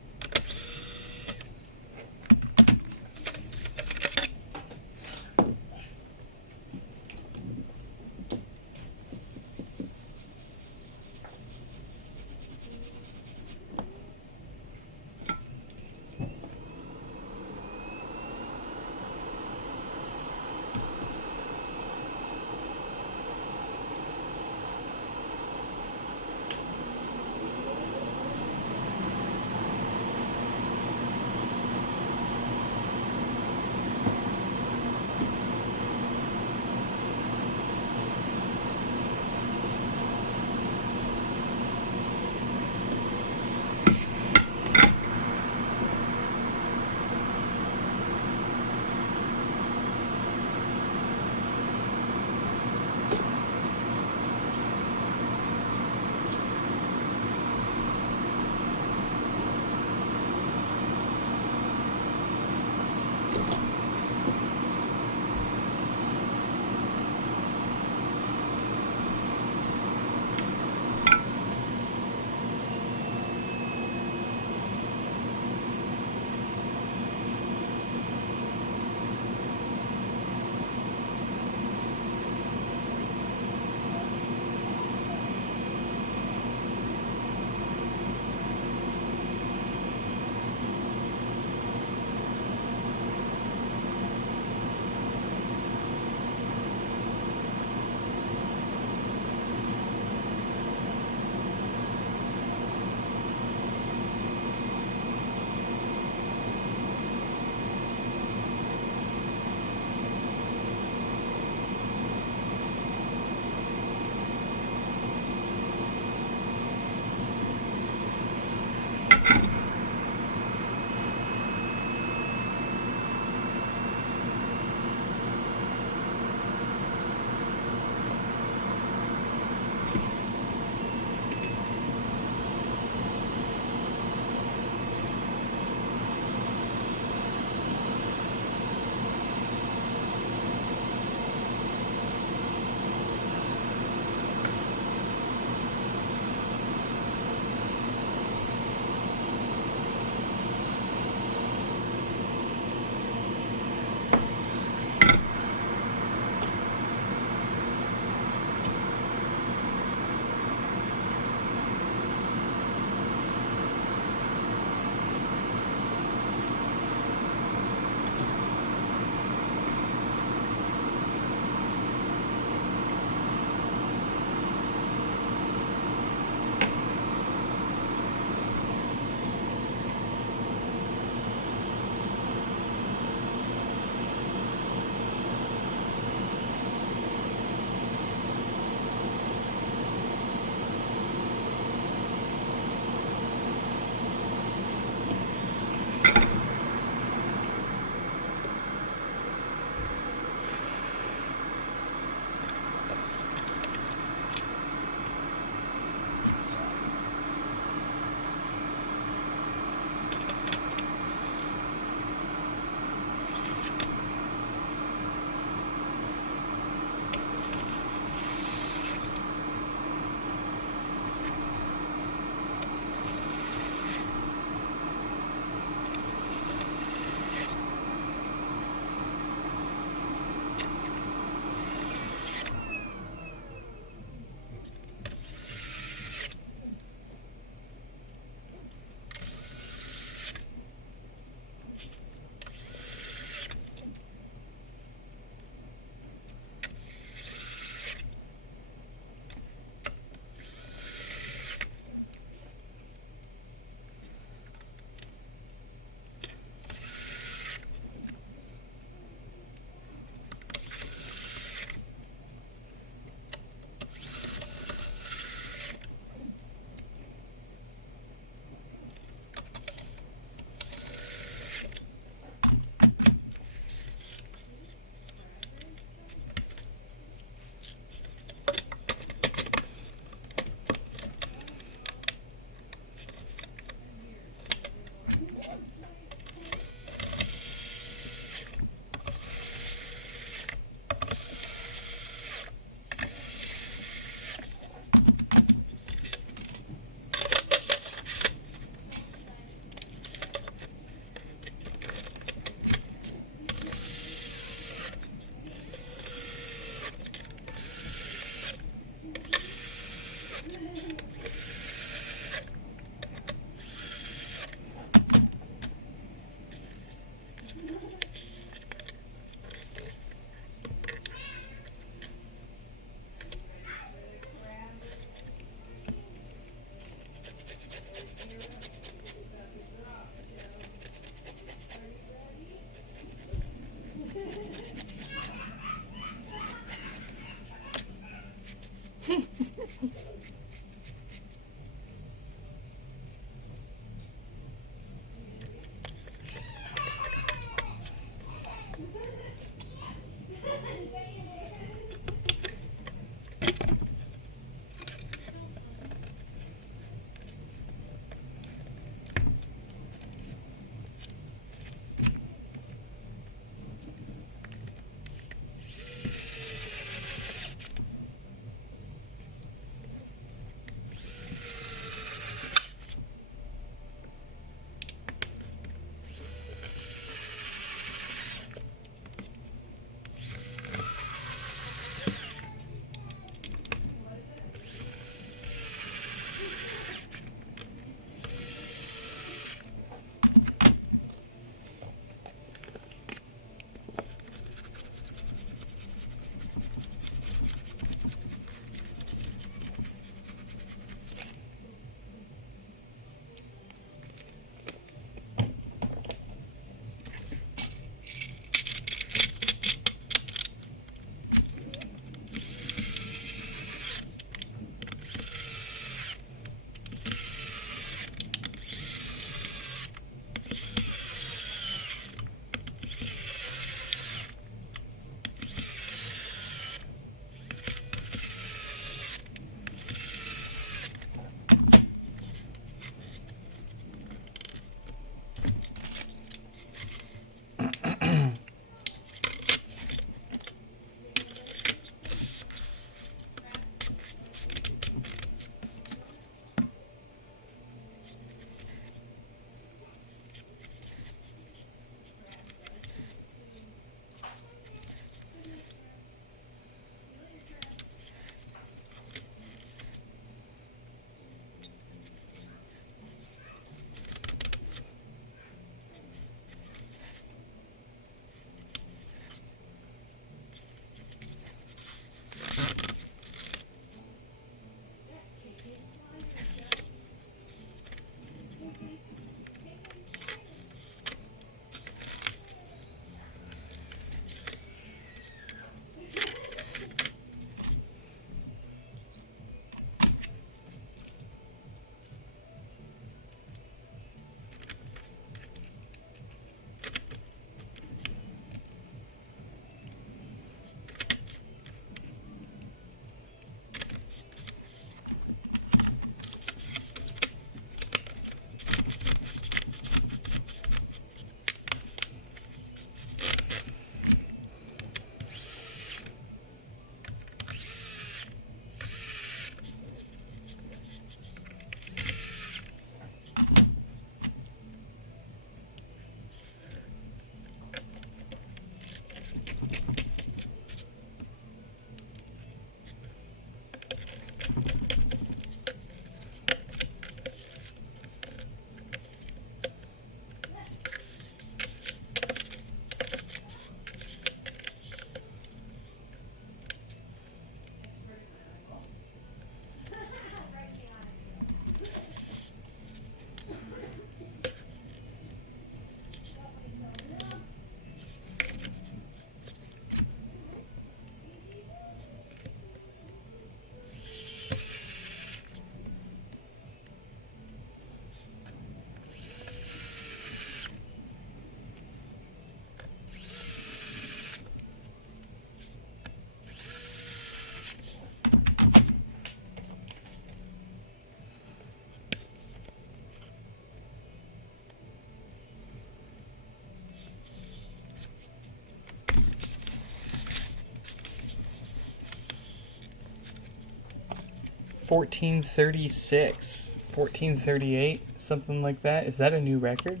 1436, 1438, something like that. Is that a new record?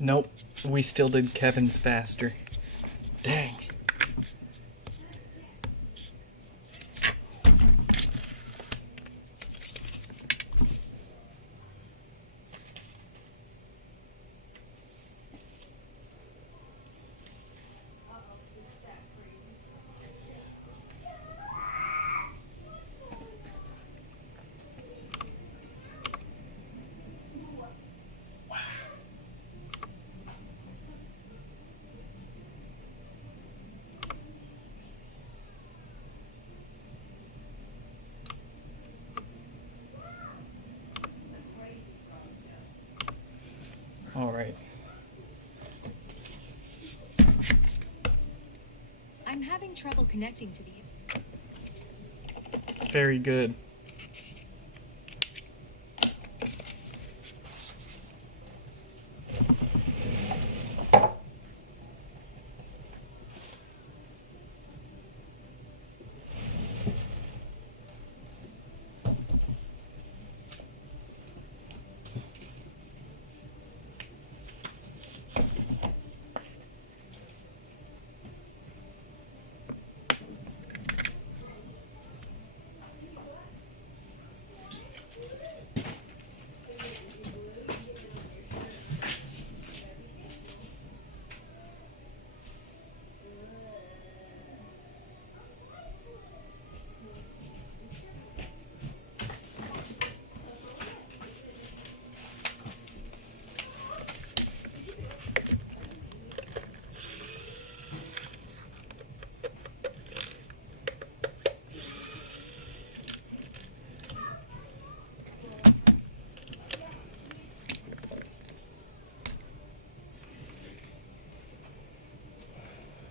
Nope, we still did Kevin's faster. Dang. All right. I'm having trouble connecting to the. Very good.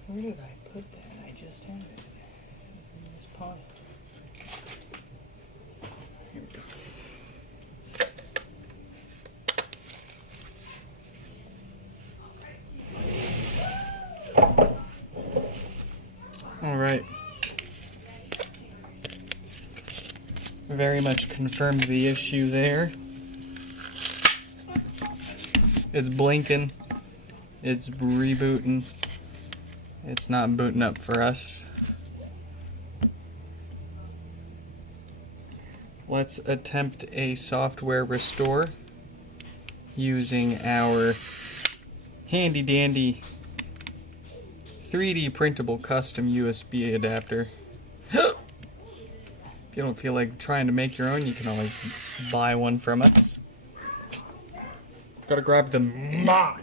Where did I put that? I just had it. It's in this pile. Here we go. All right. Very much confirmed the issue there. It's blinking. It's rebooting. It's not booting up for us. Let's attempt a software restore using our handy dandy 3D printable custom USB adapter. If you don't feel like trying to make your own, you can always buy one from us. Gotta grab the Mach.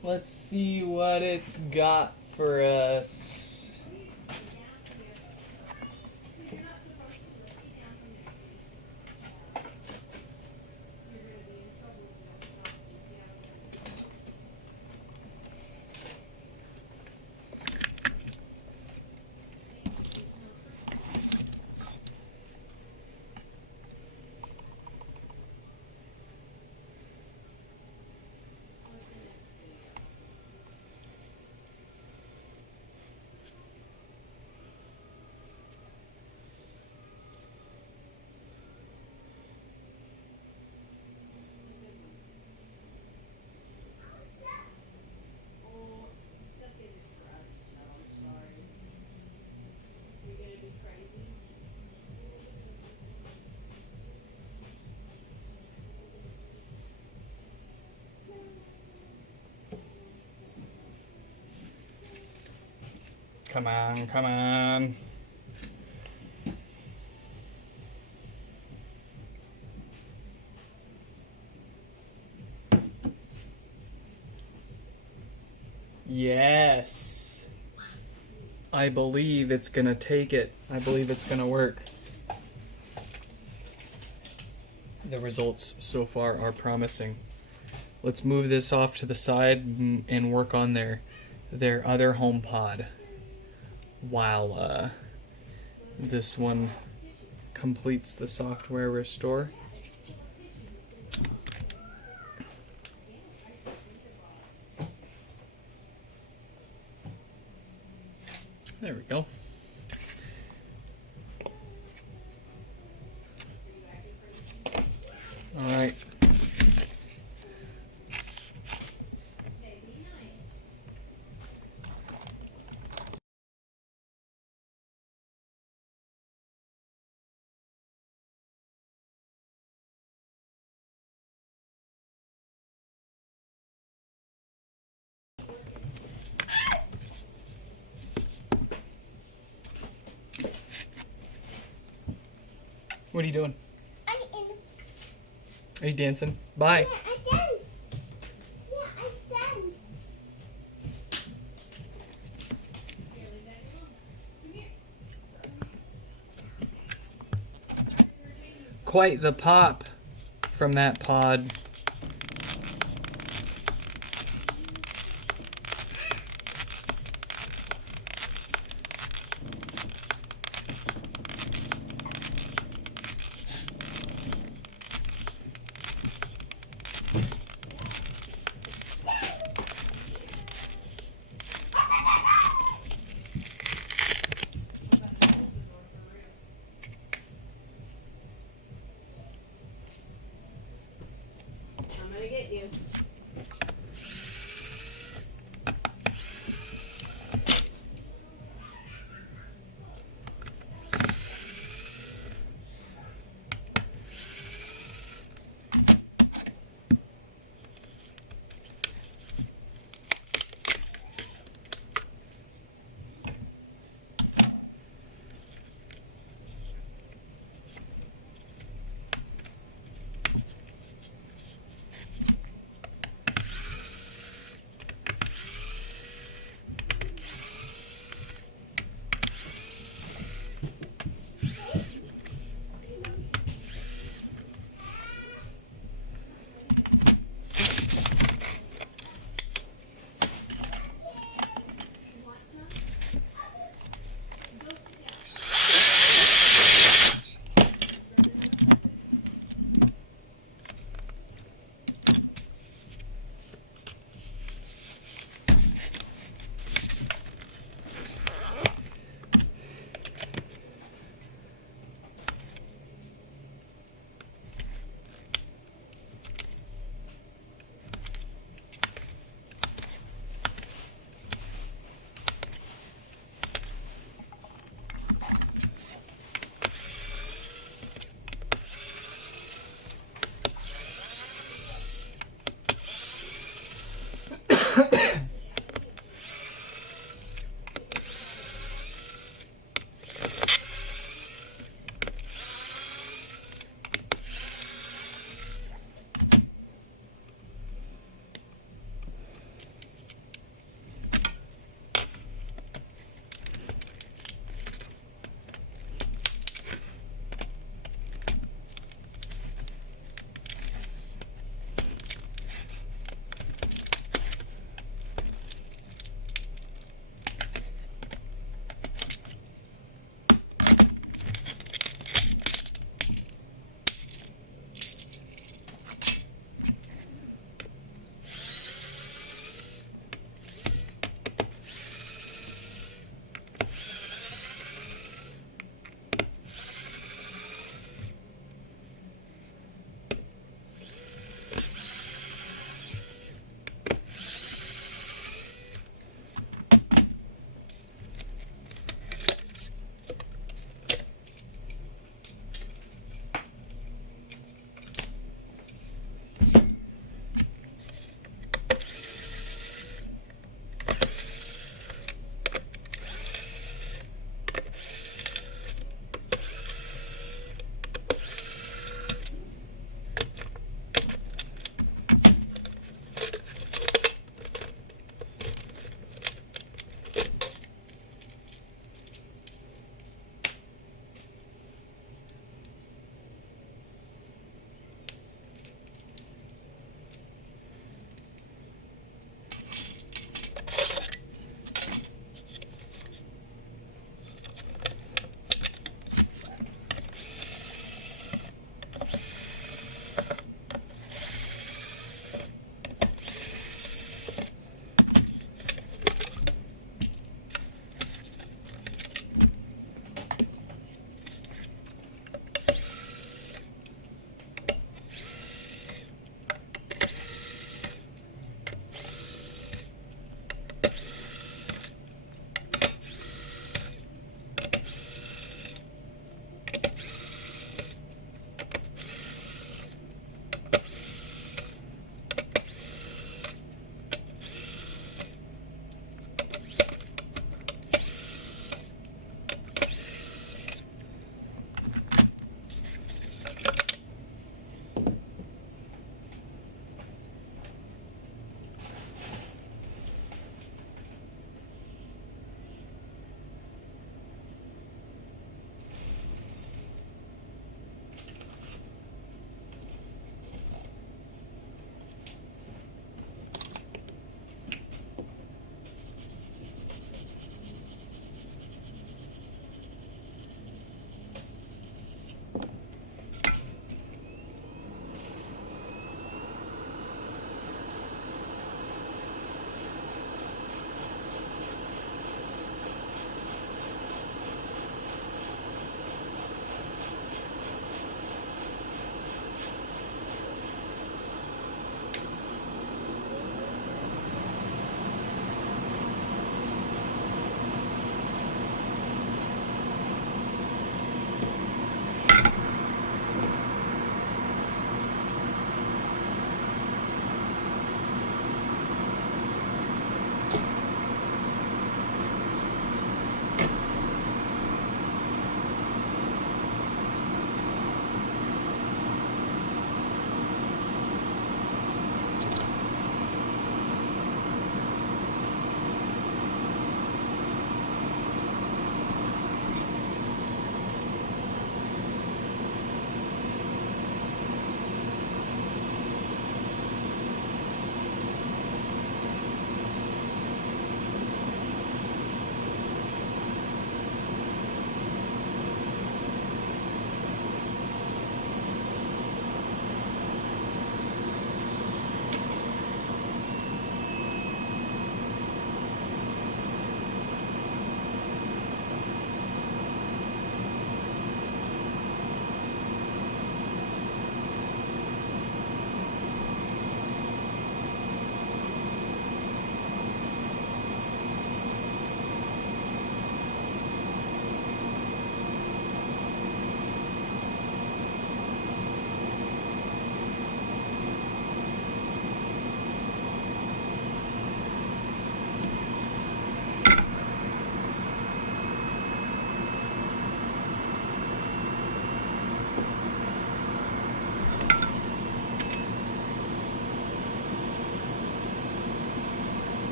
Let's see what it's got for us. Come on, come on. Yes. I believe it's gonna take it. I believe it's gonna work. The results so far are promising. Let's move this off to the side and work on their other home pod while this one completes the software restore. There we go. All right. What are you doing? Are you dancing? Bye. I dance. Yeah, I dance. Quite the pop from that pod. I'm gonna get you.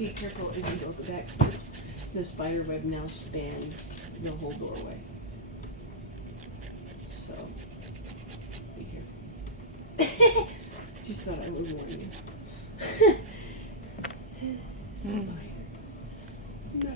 be careful if you go back. The spider web now spans the whole doorway. So, be careful. Just thought I would warn you. Spider. No.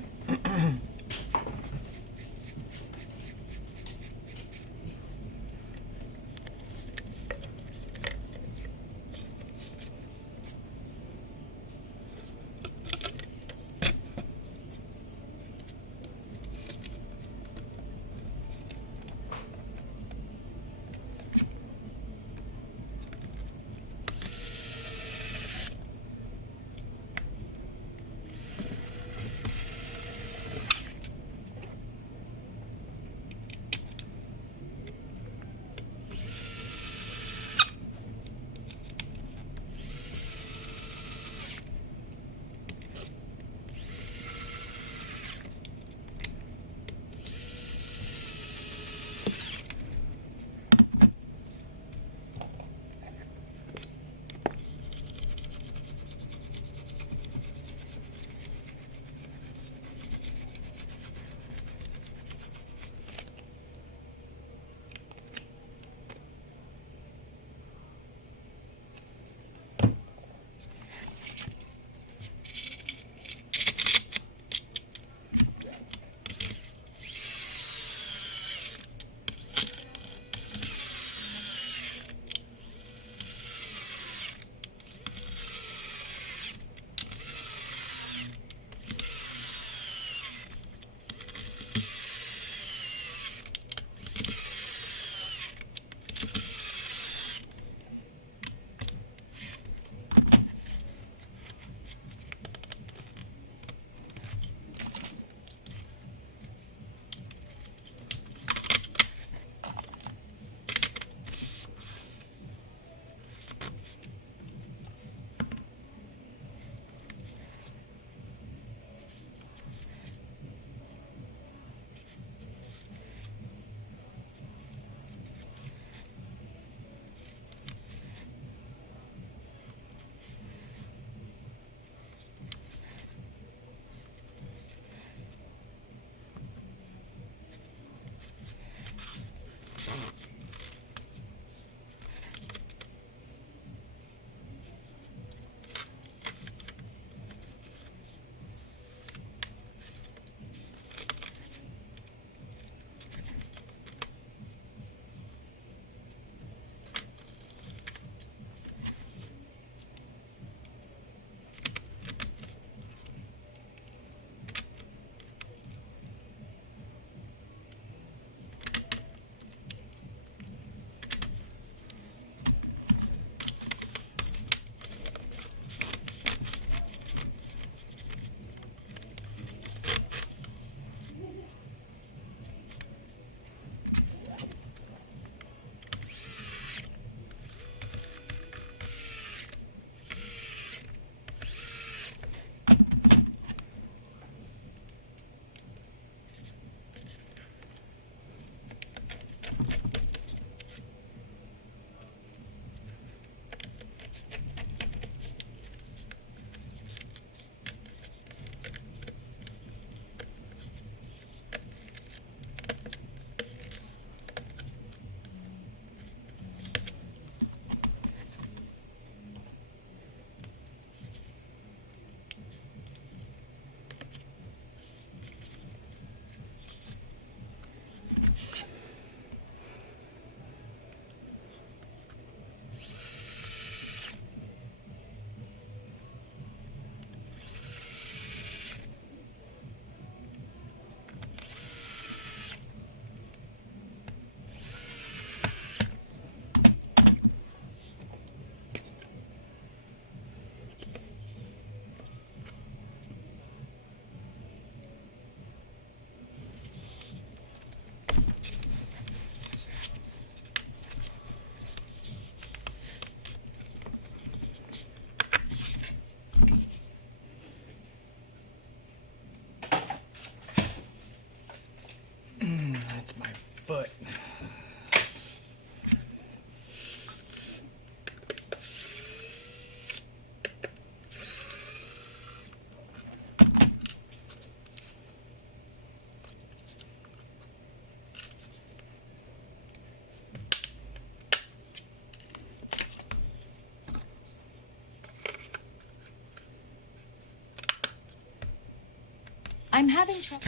I'm having trouble.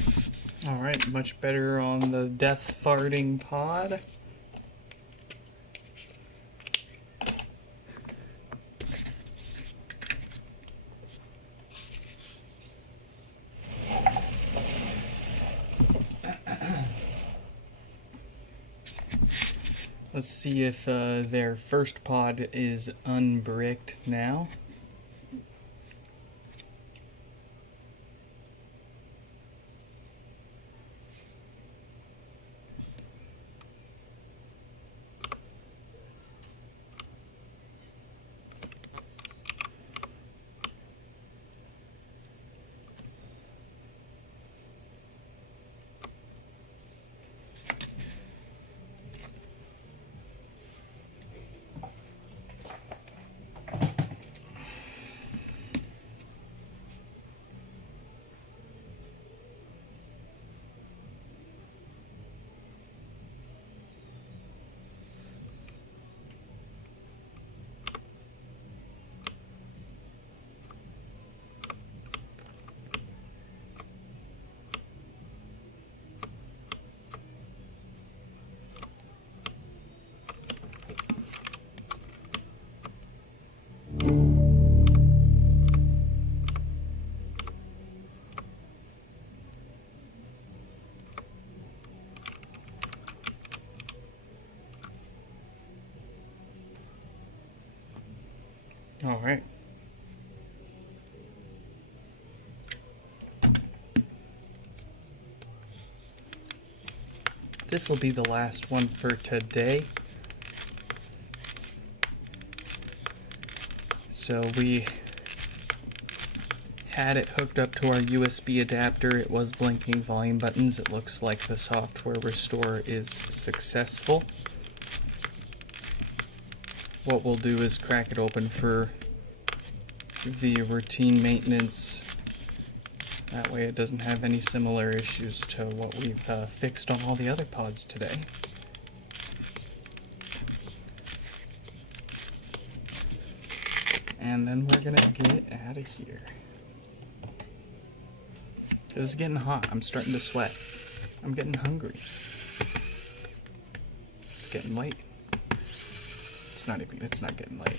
Alright, much better on the death farting pod. Let's see if their first pod is unbricked now. All right. This will be the last one for today. So we had it hooked up to our USB adapter. It was blinking volume buttons. It looks like the software restore is successful. What we'll do is crack it open for the routine maintenance. That way it doesn't have any similar issues to what we've fixed on all the other pods today. And then we're gonna get out of here. It's getting hot. I'm starting to sweat. I'm getting hungry. It's getting late. It's not getting late.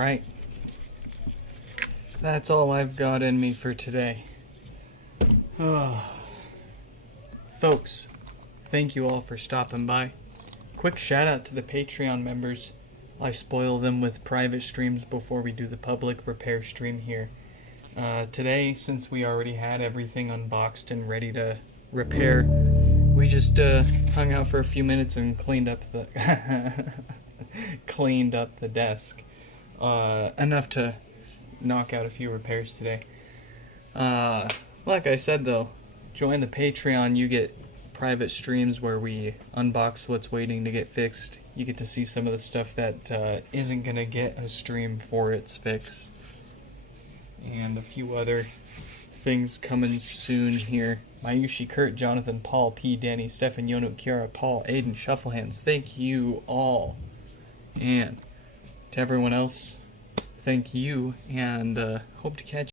Alright. That's all I've got in me for today. Folks, thank you all for stopping by. Quick shout out to the Patreon members. I spoil them with private streams before we do the public repair stream here. Today, since we already had everything unboxed and ready to repair, we just hung out for a few minutes and cleaned up the cleaned up the desk. Enough to knock out a few repairs today. Like I said though, join the Patreon. You get private streams where we unbox what's waiting to get fixed. You get to see some of the stuff that isn't gonna get a stream for its fix, and a few other things coming soon here. Mayushi, Kurt, Jonathan, Paul, P, Danny, Stefan, Yono, Kiara, Paul, Aiden, Shufflehands, thank you all. And to everyone else, thank you, and hope to catch